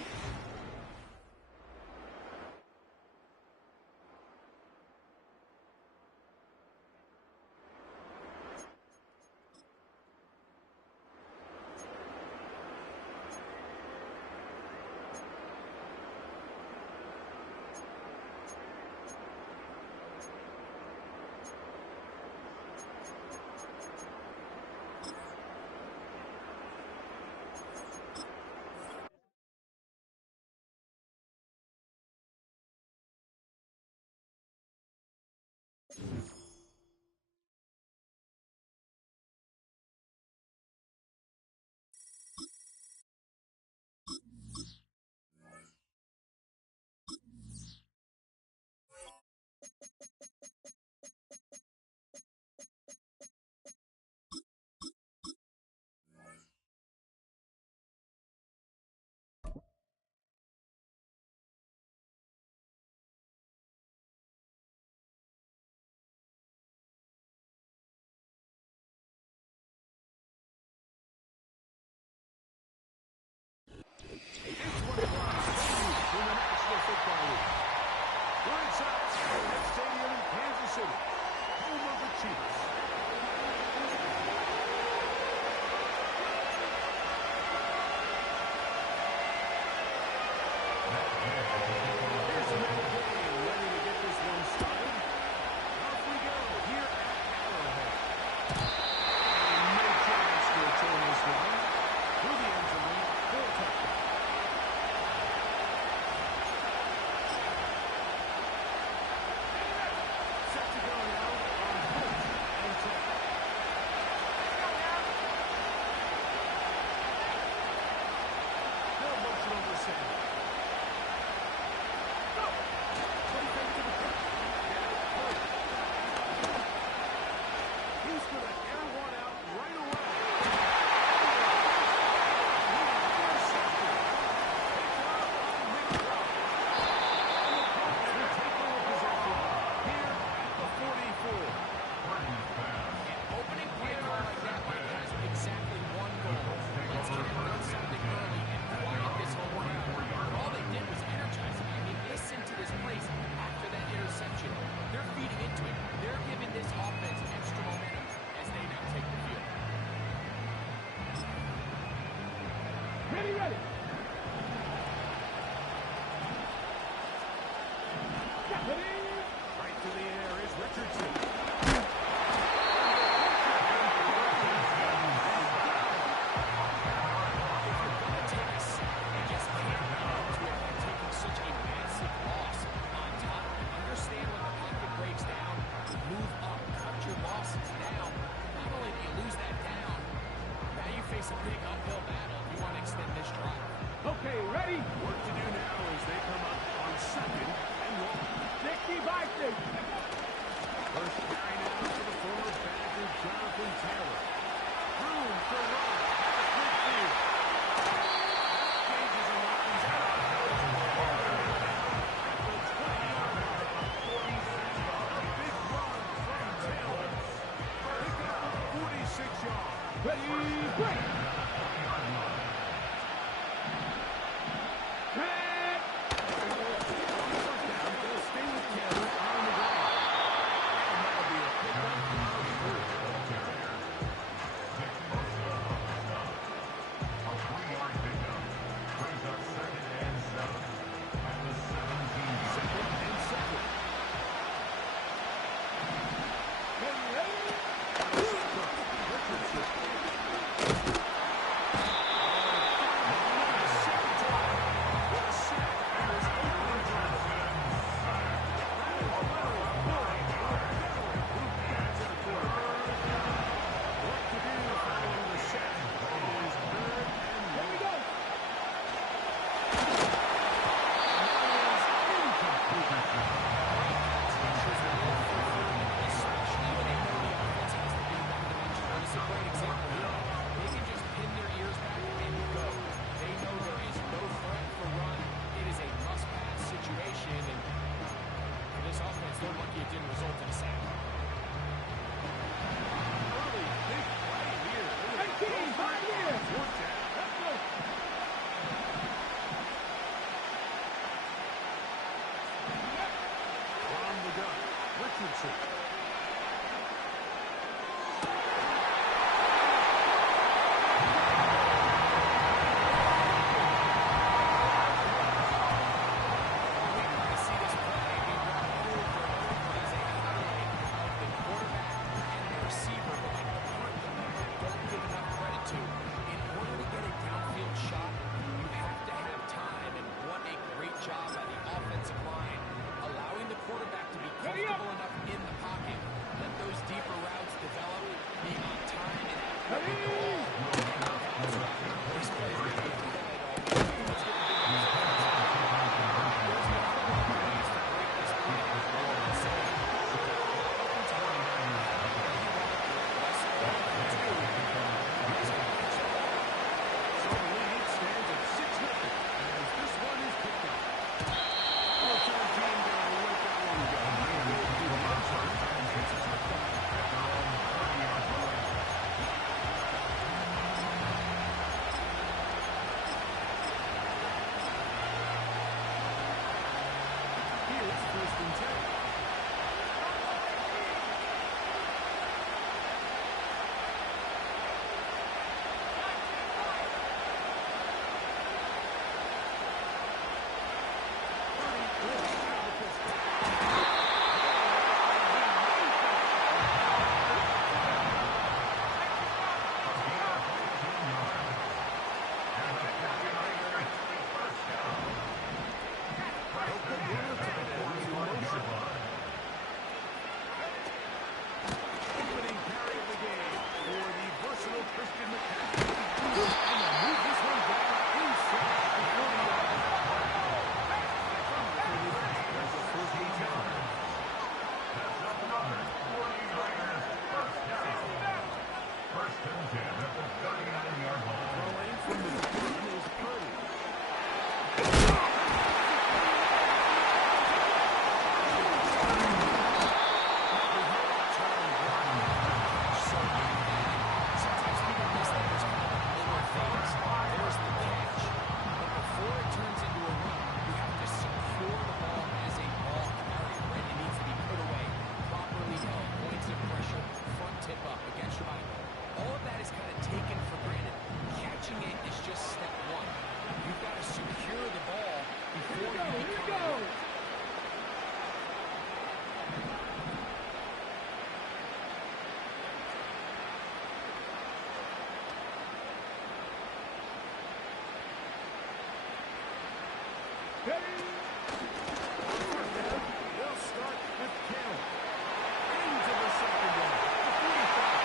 Throwing from the gun is Purdy. Sometimes people miss that there's kind of a middle phase. There's the catch. But before it turns into a run, you have to secure the ball as a ball carrier, right? It needs to be put away, properly held, points of pressure, front tip up against your body. All of that is kind of taken for granted. Catching it is just step one. You've got to secure the ball before you become a runner. They'll start with Caleb. Into the second down. 45.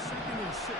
2nd and 6.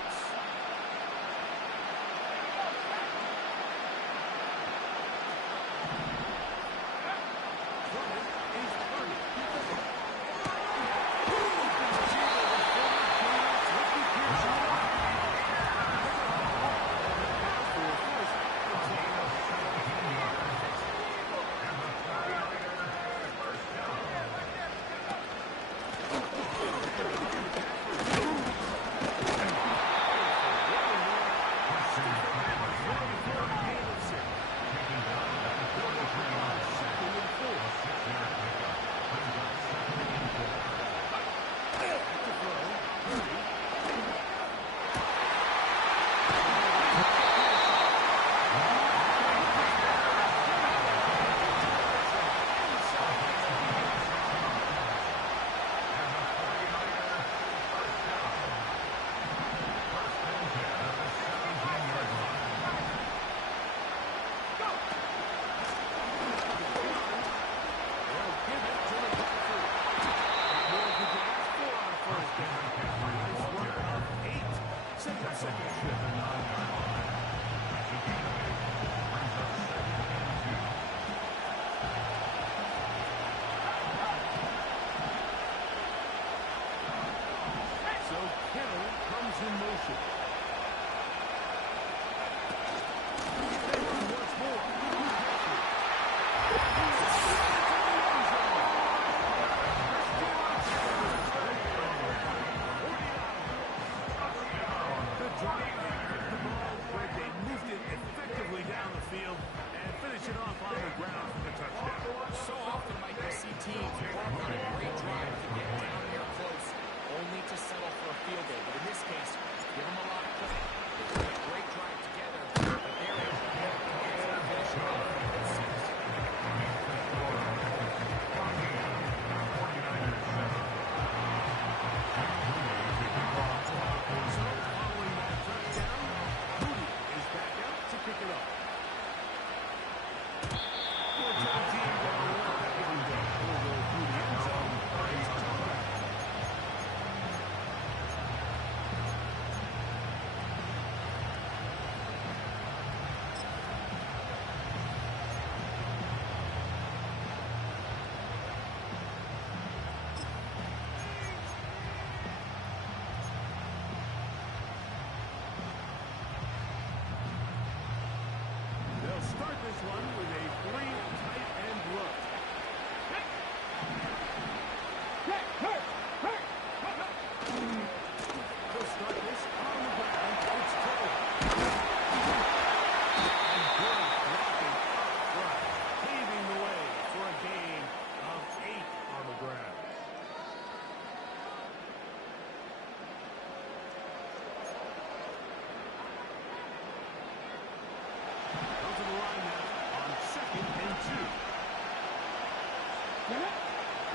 Goes to the line now on 2nd and 2.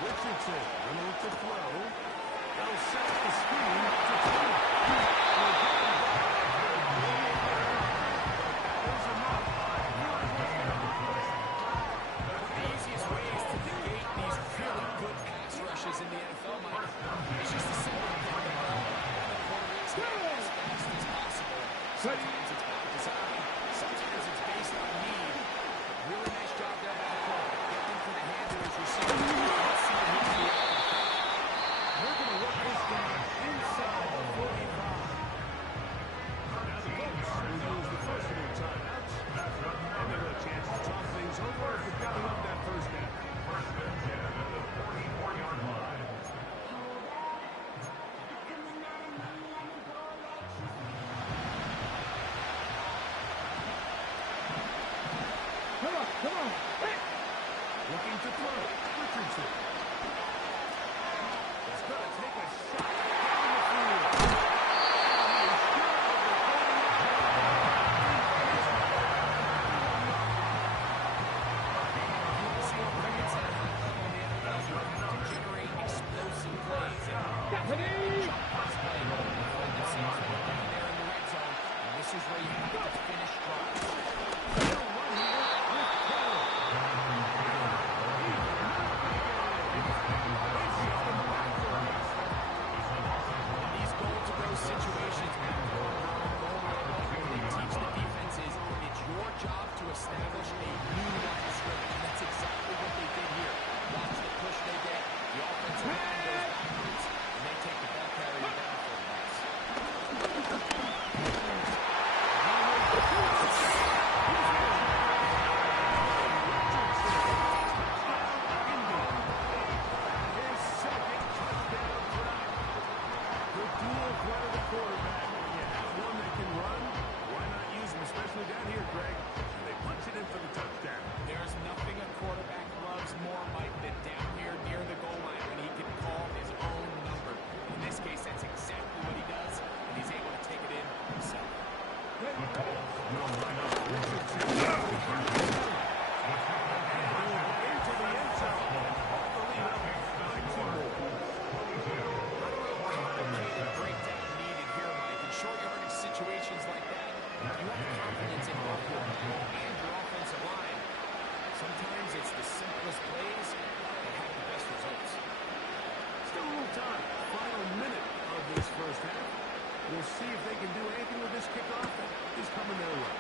Richardson going to look to throw. That'll set up the screen to throw. The easiest ways to negate these really good pass rushes in the NFL, Mike, is just to simply get the ball on the quarterback's head as fast as possible. Sometimes it's by design. Sometimes it's based on need. Really nice job there by the quarterback. Get them to the hand to his receiver. Let's see what he can do. We're going to work this down inside the 45. Now the Colts will use the first of their timeouts. And they'll have a chance to talk things over if they've gotten up that first down. First and 10 at the 44-yard line. Come on. Hey. Looking to throw. Richardson. He's going to take a shot down the field. Generate explosive plays. This is where you have to finish drives. These goal-to-go situations, they teach the defenses it's your job to establish a new line of scrimmage. And that's exactly what they did here. Watch the push they get. The offensive line goes backwards, and they take the ball carrier down for a loss. His second touchdown tonight. The dual threat of the quarterback. When you have one that can run, why not use him, especially down here, Greg? They punch it in for the touchdown. There's nothing a quarterback loves more, Mike, than down here near the goal line when he can call his own number. In this case, that's exactly what he does, and he's able to take it in himself. Breakdown needed here, Mike. In short yardage situations like that, you have confidence in both your and your offensive line. Sometimes it's the simplest plays that have the best results. Still a little time. Final minute of this first half. We'll see if they can do anything with this kickoff that is coming their way.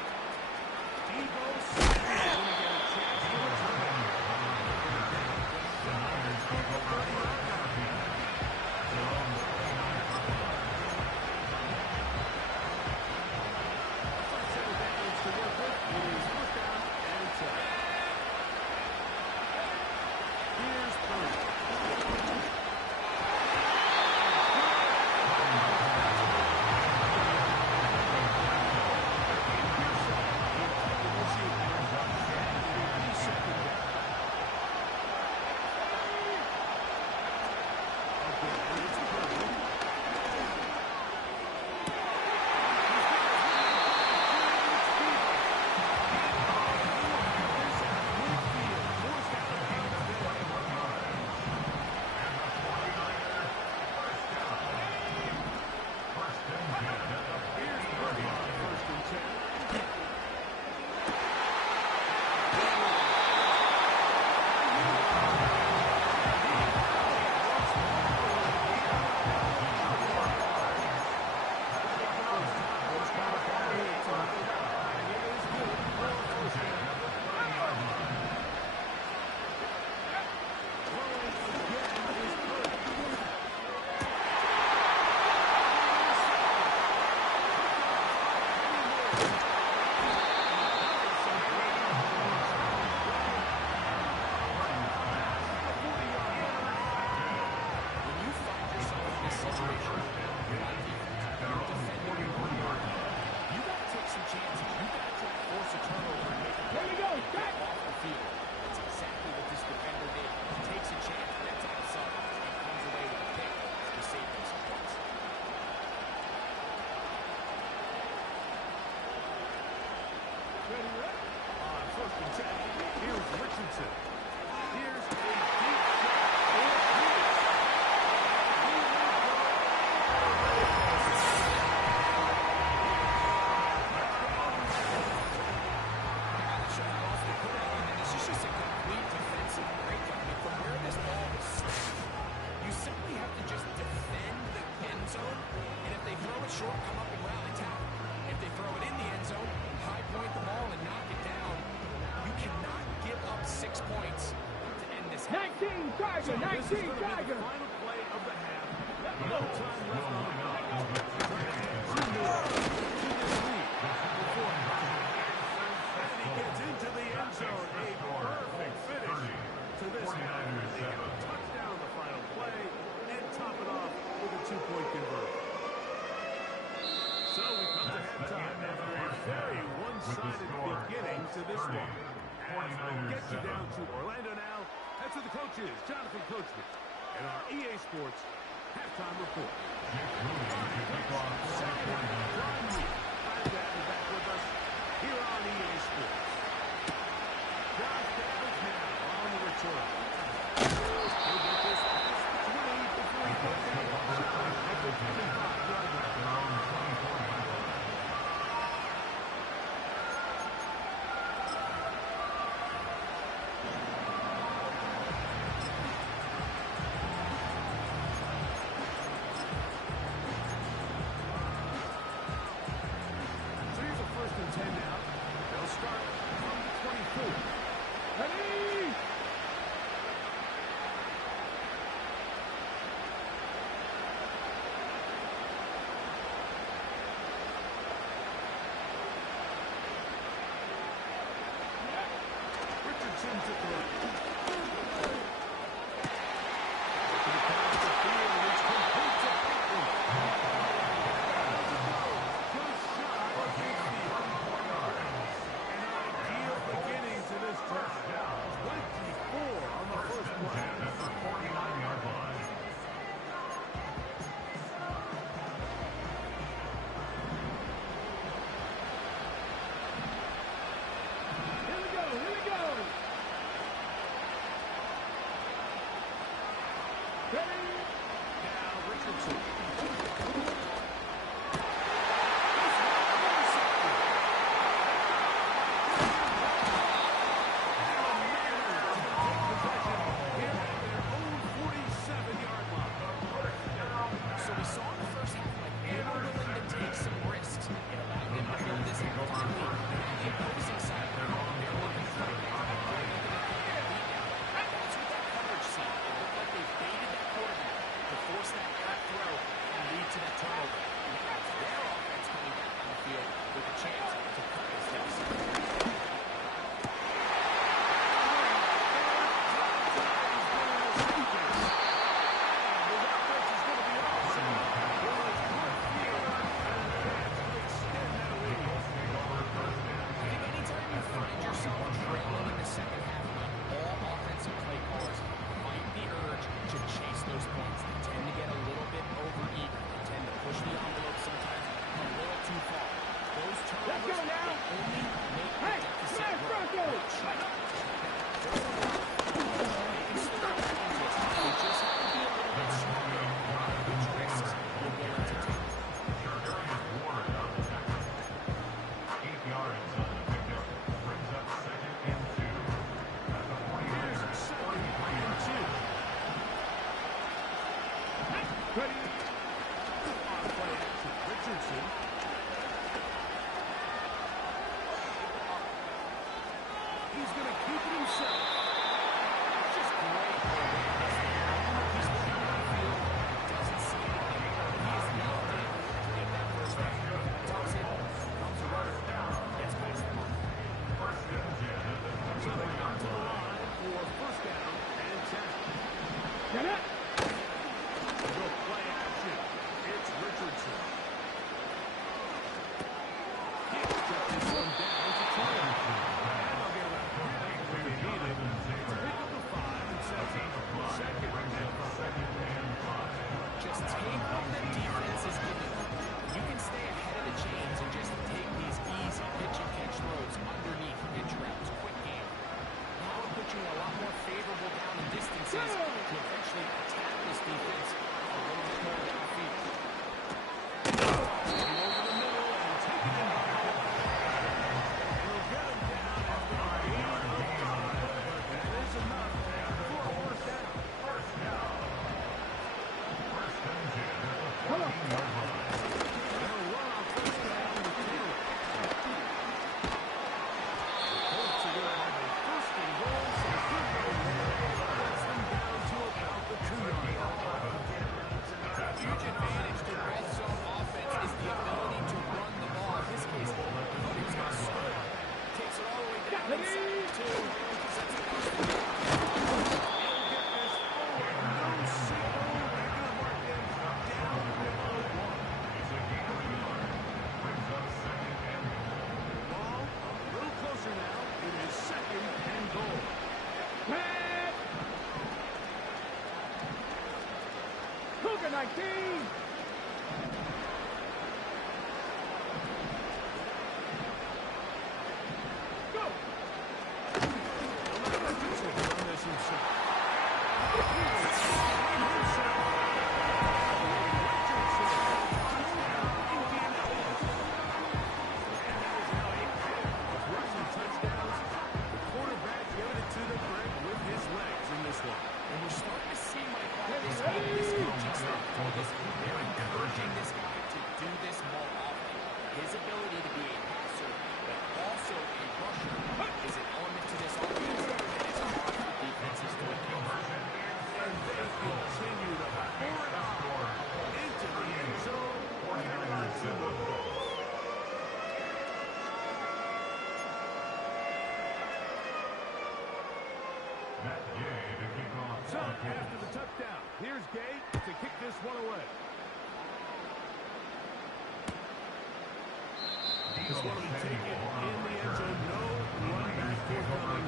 Geebear88 is going to get a chance to return. First set of downs to work with. It is first down and 10. Here's Purdy. Ready, ready. On first and 10, here's Richardson. Here's a deep short, come up and rally tackle. If they throw it in the end zone, high point the ball and knock it down. You cannot give up 6 points to end this half. 19 Tiger, 19 Tiger. Final play of the half. No time left on the clock. And he gets into the end zone. A perfect finish to this half. They have a touchdown the final play and top it off with a 2-point conversion. So we come to halftime after a very one-sided beginning to this one. As we'll get you down to Orlando now, that's with the coaches, Jonathan Coachman, and our EA Sports halftime report. Back with us here on EA Sports. Josh Downs now on the return. He'll get this past 20 before he goes down at the 25-yard line. So, after the touchdown, here's Gay to kick this one away. This one will be taken in the end zone. No running back forthcoming.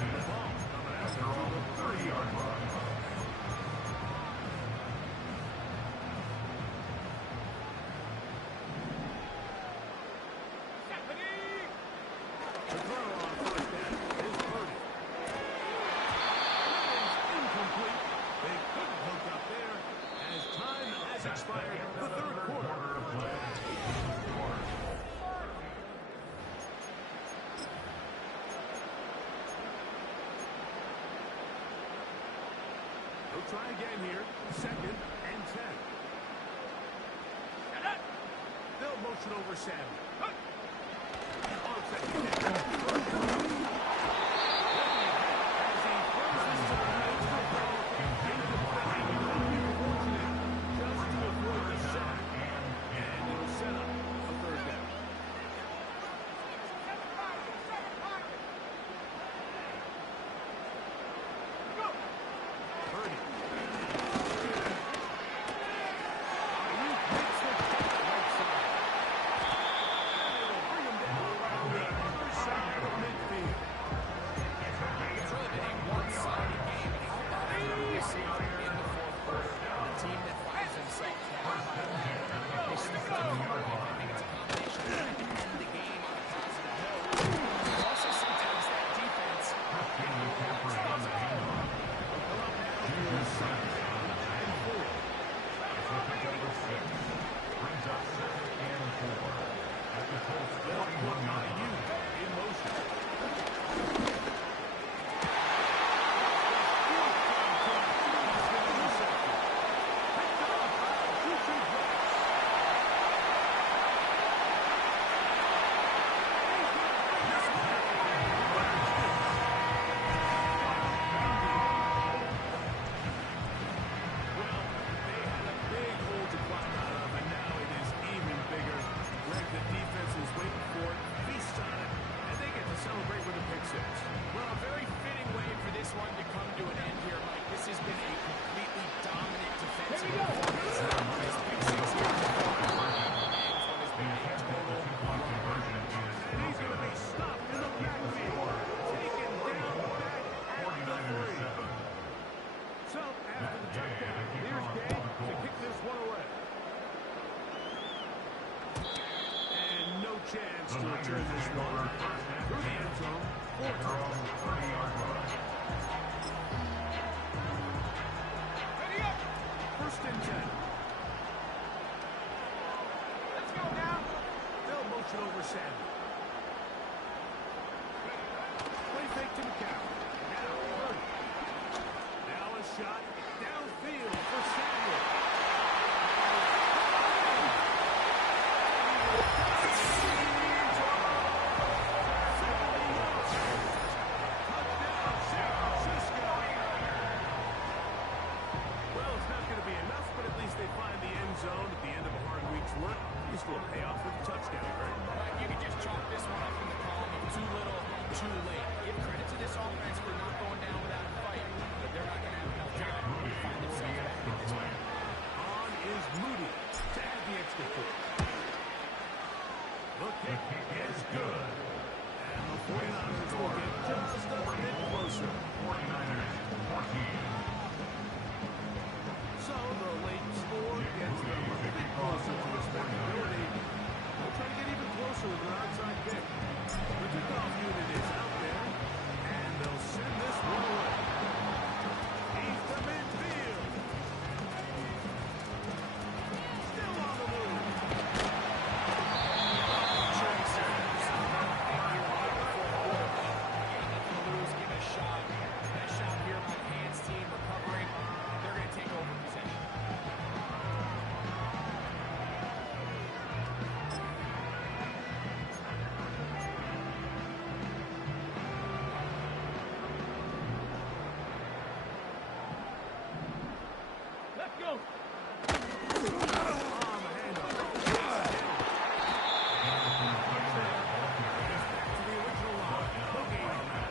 And the ball coming out to the 30-yard line. The throw on first down is Purdy. Incomplete. They couldn't hook up there as time has expired. The third quarter. They'll try again here. 2nd and 10. They'll motion over Samuel. On 2nd down. Chance to return this one through the end zone. 30-yard line. 1st and 10. Let's go now. They'll motion over Samuel. Play fake to McCown. Now 30. Now a shot downfield for Samuel. Zone at the end of a hard week's work. This will pay off with a touchdown, right? You can just chalk this one up in the column of too little, too late. Give credit to this offense for not going down without a fight, but they're not going to have enough time to find themselves back in this one. On is Moody to add the extra point. The kick is good. And the 49ers will get just a bit closer. 49ers 14. So So the late score gets them a bit closer to respectability. They'll try to get even closer with an outside kick. The kickoff unit is out there, and they'll send this one away. He's to midfield. Still on the move. Give it a shot. Best shot here by the hands team recovering. They're going to take over possession. Let's go. On the handoff. Back to the original line. No gain on that.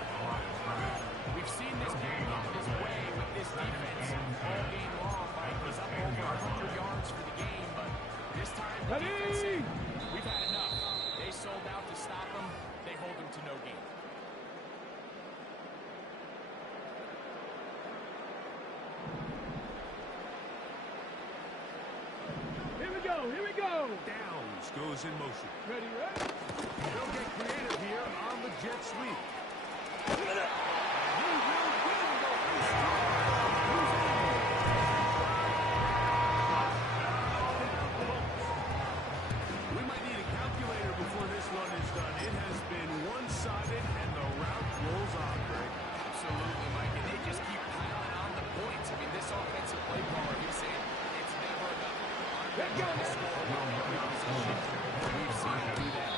We've seen this game get this way with this defense all game long. Mike was up over 100 yards for the game, but this time the defense said, we've had enough. They sold out to stop them. They hold them to no gain. Here we go. Here we go. Downs goes in motion. Ready, ready. They'll get creative here on the jet sweep. He will win the race. We might need a calculator before this run is done. It has been one-sided, and the route rolls on, Greg. Absolutely, Mike, and they just keep piling on the points. I mean, this offensive play caller, he's saying it's never enough. Let's go. Score with one position. We've seen him do that.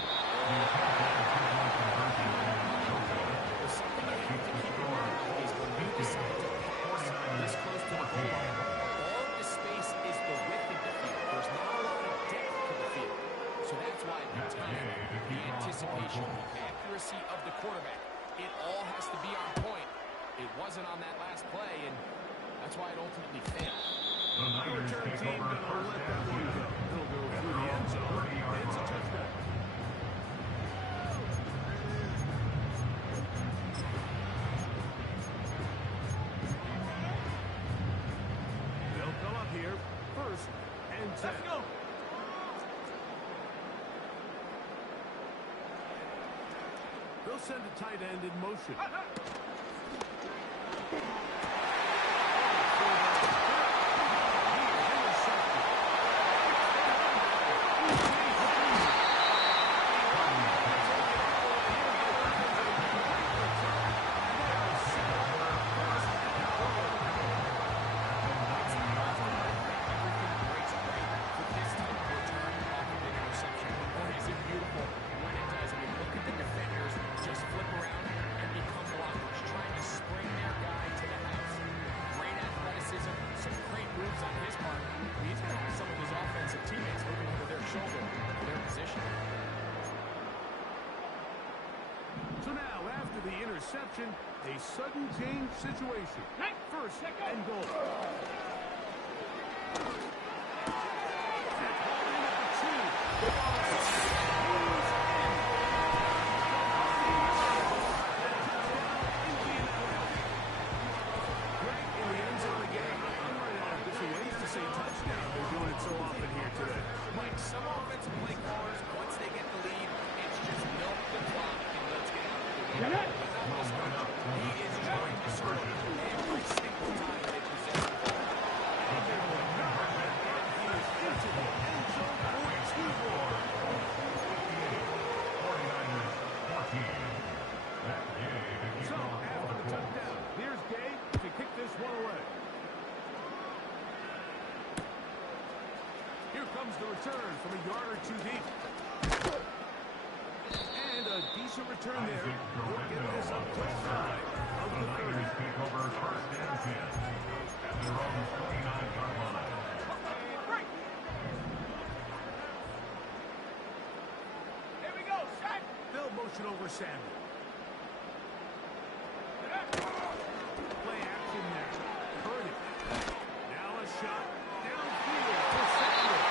There's something you have to keep in mind is when you decide to pass this close to the goal line, all of the space is the width of the field. There's not a lot of depth to the field. So that's why the timing, the anticipation, the accuracy of the quarterback, it all has to be on point. It wasn't on that last play, and that's why it ultimately failed. The return team going to let that one go. It'll go through the end zone. It's a touchdown. They'll come up here. First and 10. Let's go. They'll send a tight end in motion. So now, after the interception, a sudden change situation. First and goal. That's ball in at the 2. Greg, in the end zone again. I'm running out of different ways to say touchdown. They're doing it so often here today. Mike, some offensive play callers, once they get the lead, it's just milk the clock and let's get out of the game. He is trying to score every single time they possess the ball. Into the end zone for 2 more. So, after the touchdown, here's Gabe to kick this one away. Here comes the return from a yard or 2 deep. And a decent return there. We'll get this up to 5 of the 30. Take over first and 10 at their own 29-yard line. Here we go, set. They'll motion over Samuel. Play action there. Heard it. Now a shot downfield for Samuel.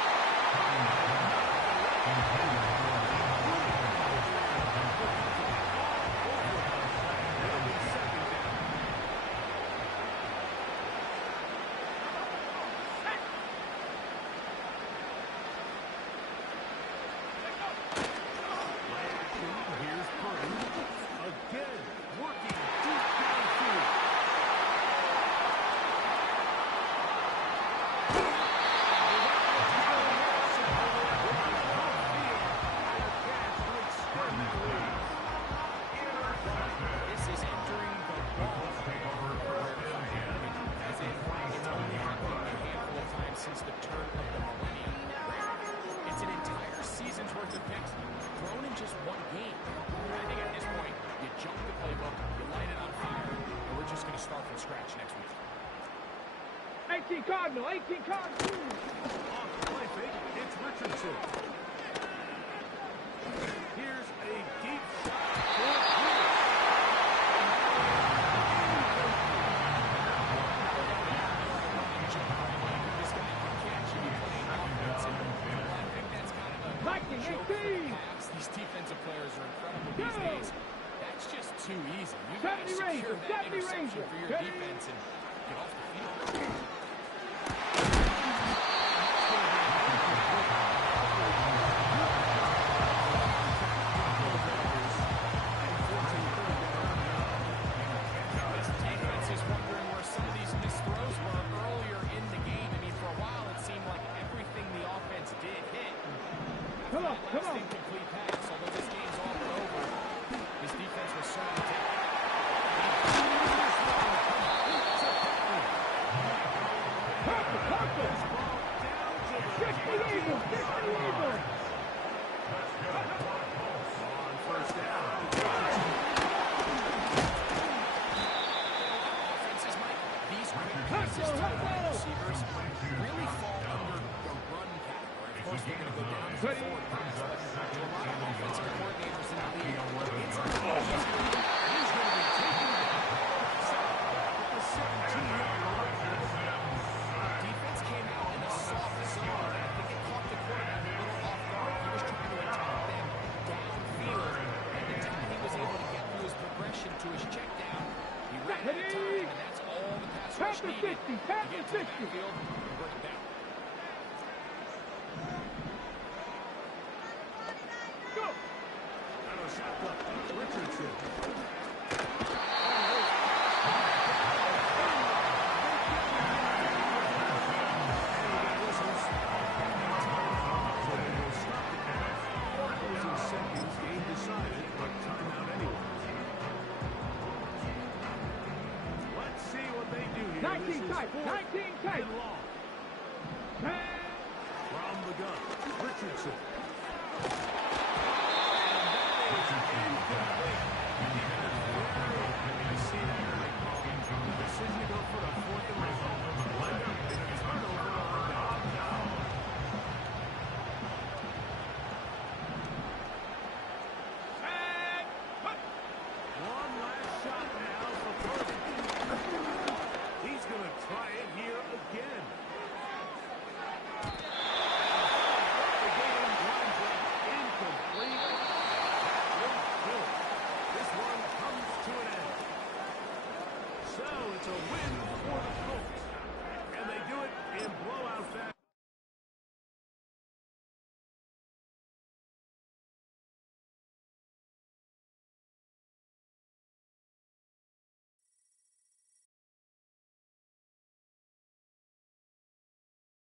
18 Cardinal, 18 Cardinal. Off the play fake, it's Richardson. Here's a deep shot for Geebear. This guy can catch and play offense. And I think that's kind of a joke for the pass. These defensive players are incredible these days. That's just too easy. You've got to secure that interception for your defense and get off the field. This defense is wondering where some of these missed throws were earlier in the game. I mean, for a while it seemed like everything the offense did hit. Come on, come on. Incomplete pass, although this game's all but over. This defense was certainly taking On first down. offenses, Mike. These quick passes to the wide receivers really fall under the run category. Of course, they're going to go down as a forward pass, but to a lot of offensive coordinators in the league, it's a little easier. He's going to be taken down. At the 17-yard line. Defense came out in a soft zone. I think it caught the quarterback a little off guard. He was trying to attack them downfield, and the time he was able to get through his progression to his check down, he ran out of time, and that's all the pass rush needed to get to the backfield and bring it down. Go. And a shot left. Richardson. Seconds, game decided, but timeout anyway. Let's see what they do here. 19 tight, 19 tight. And long. From the gun, Richardson. And that is incomplete. I see that decision to go for a fourth and long. Wind up in a turnover on down. One last shot now for Purdy. He's going to try it here again. The game winds up incomplete. That won't do it. This one comes to an end. So it's a win for the Colts. And they do it in blowout fashion.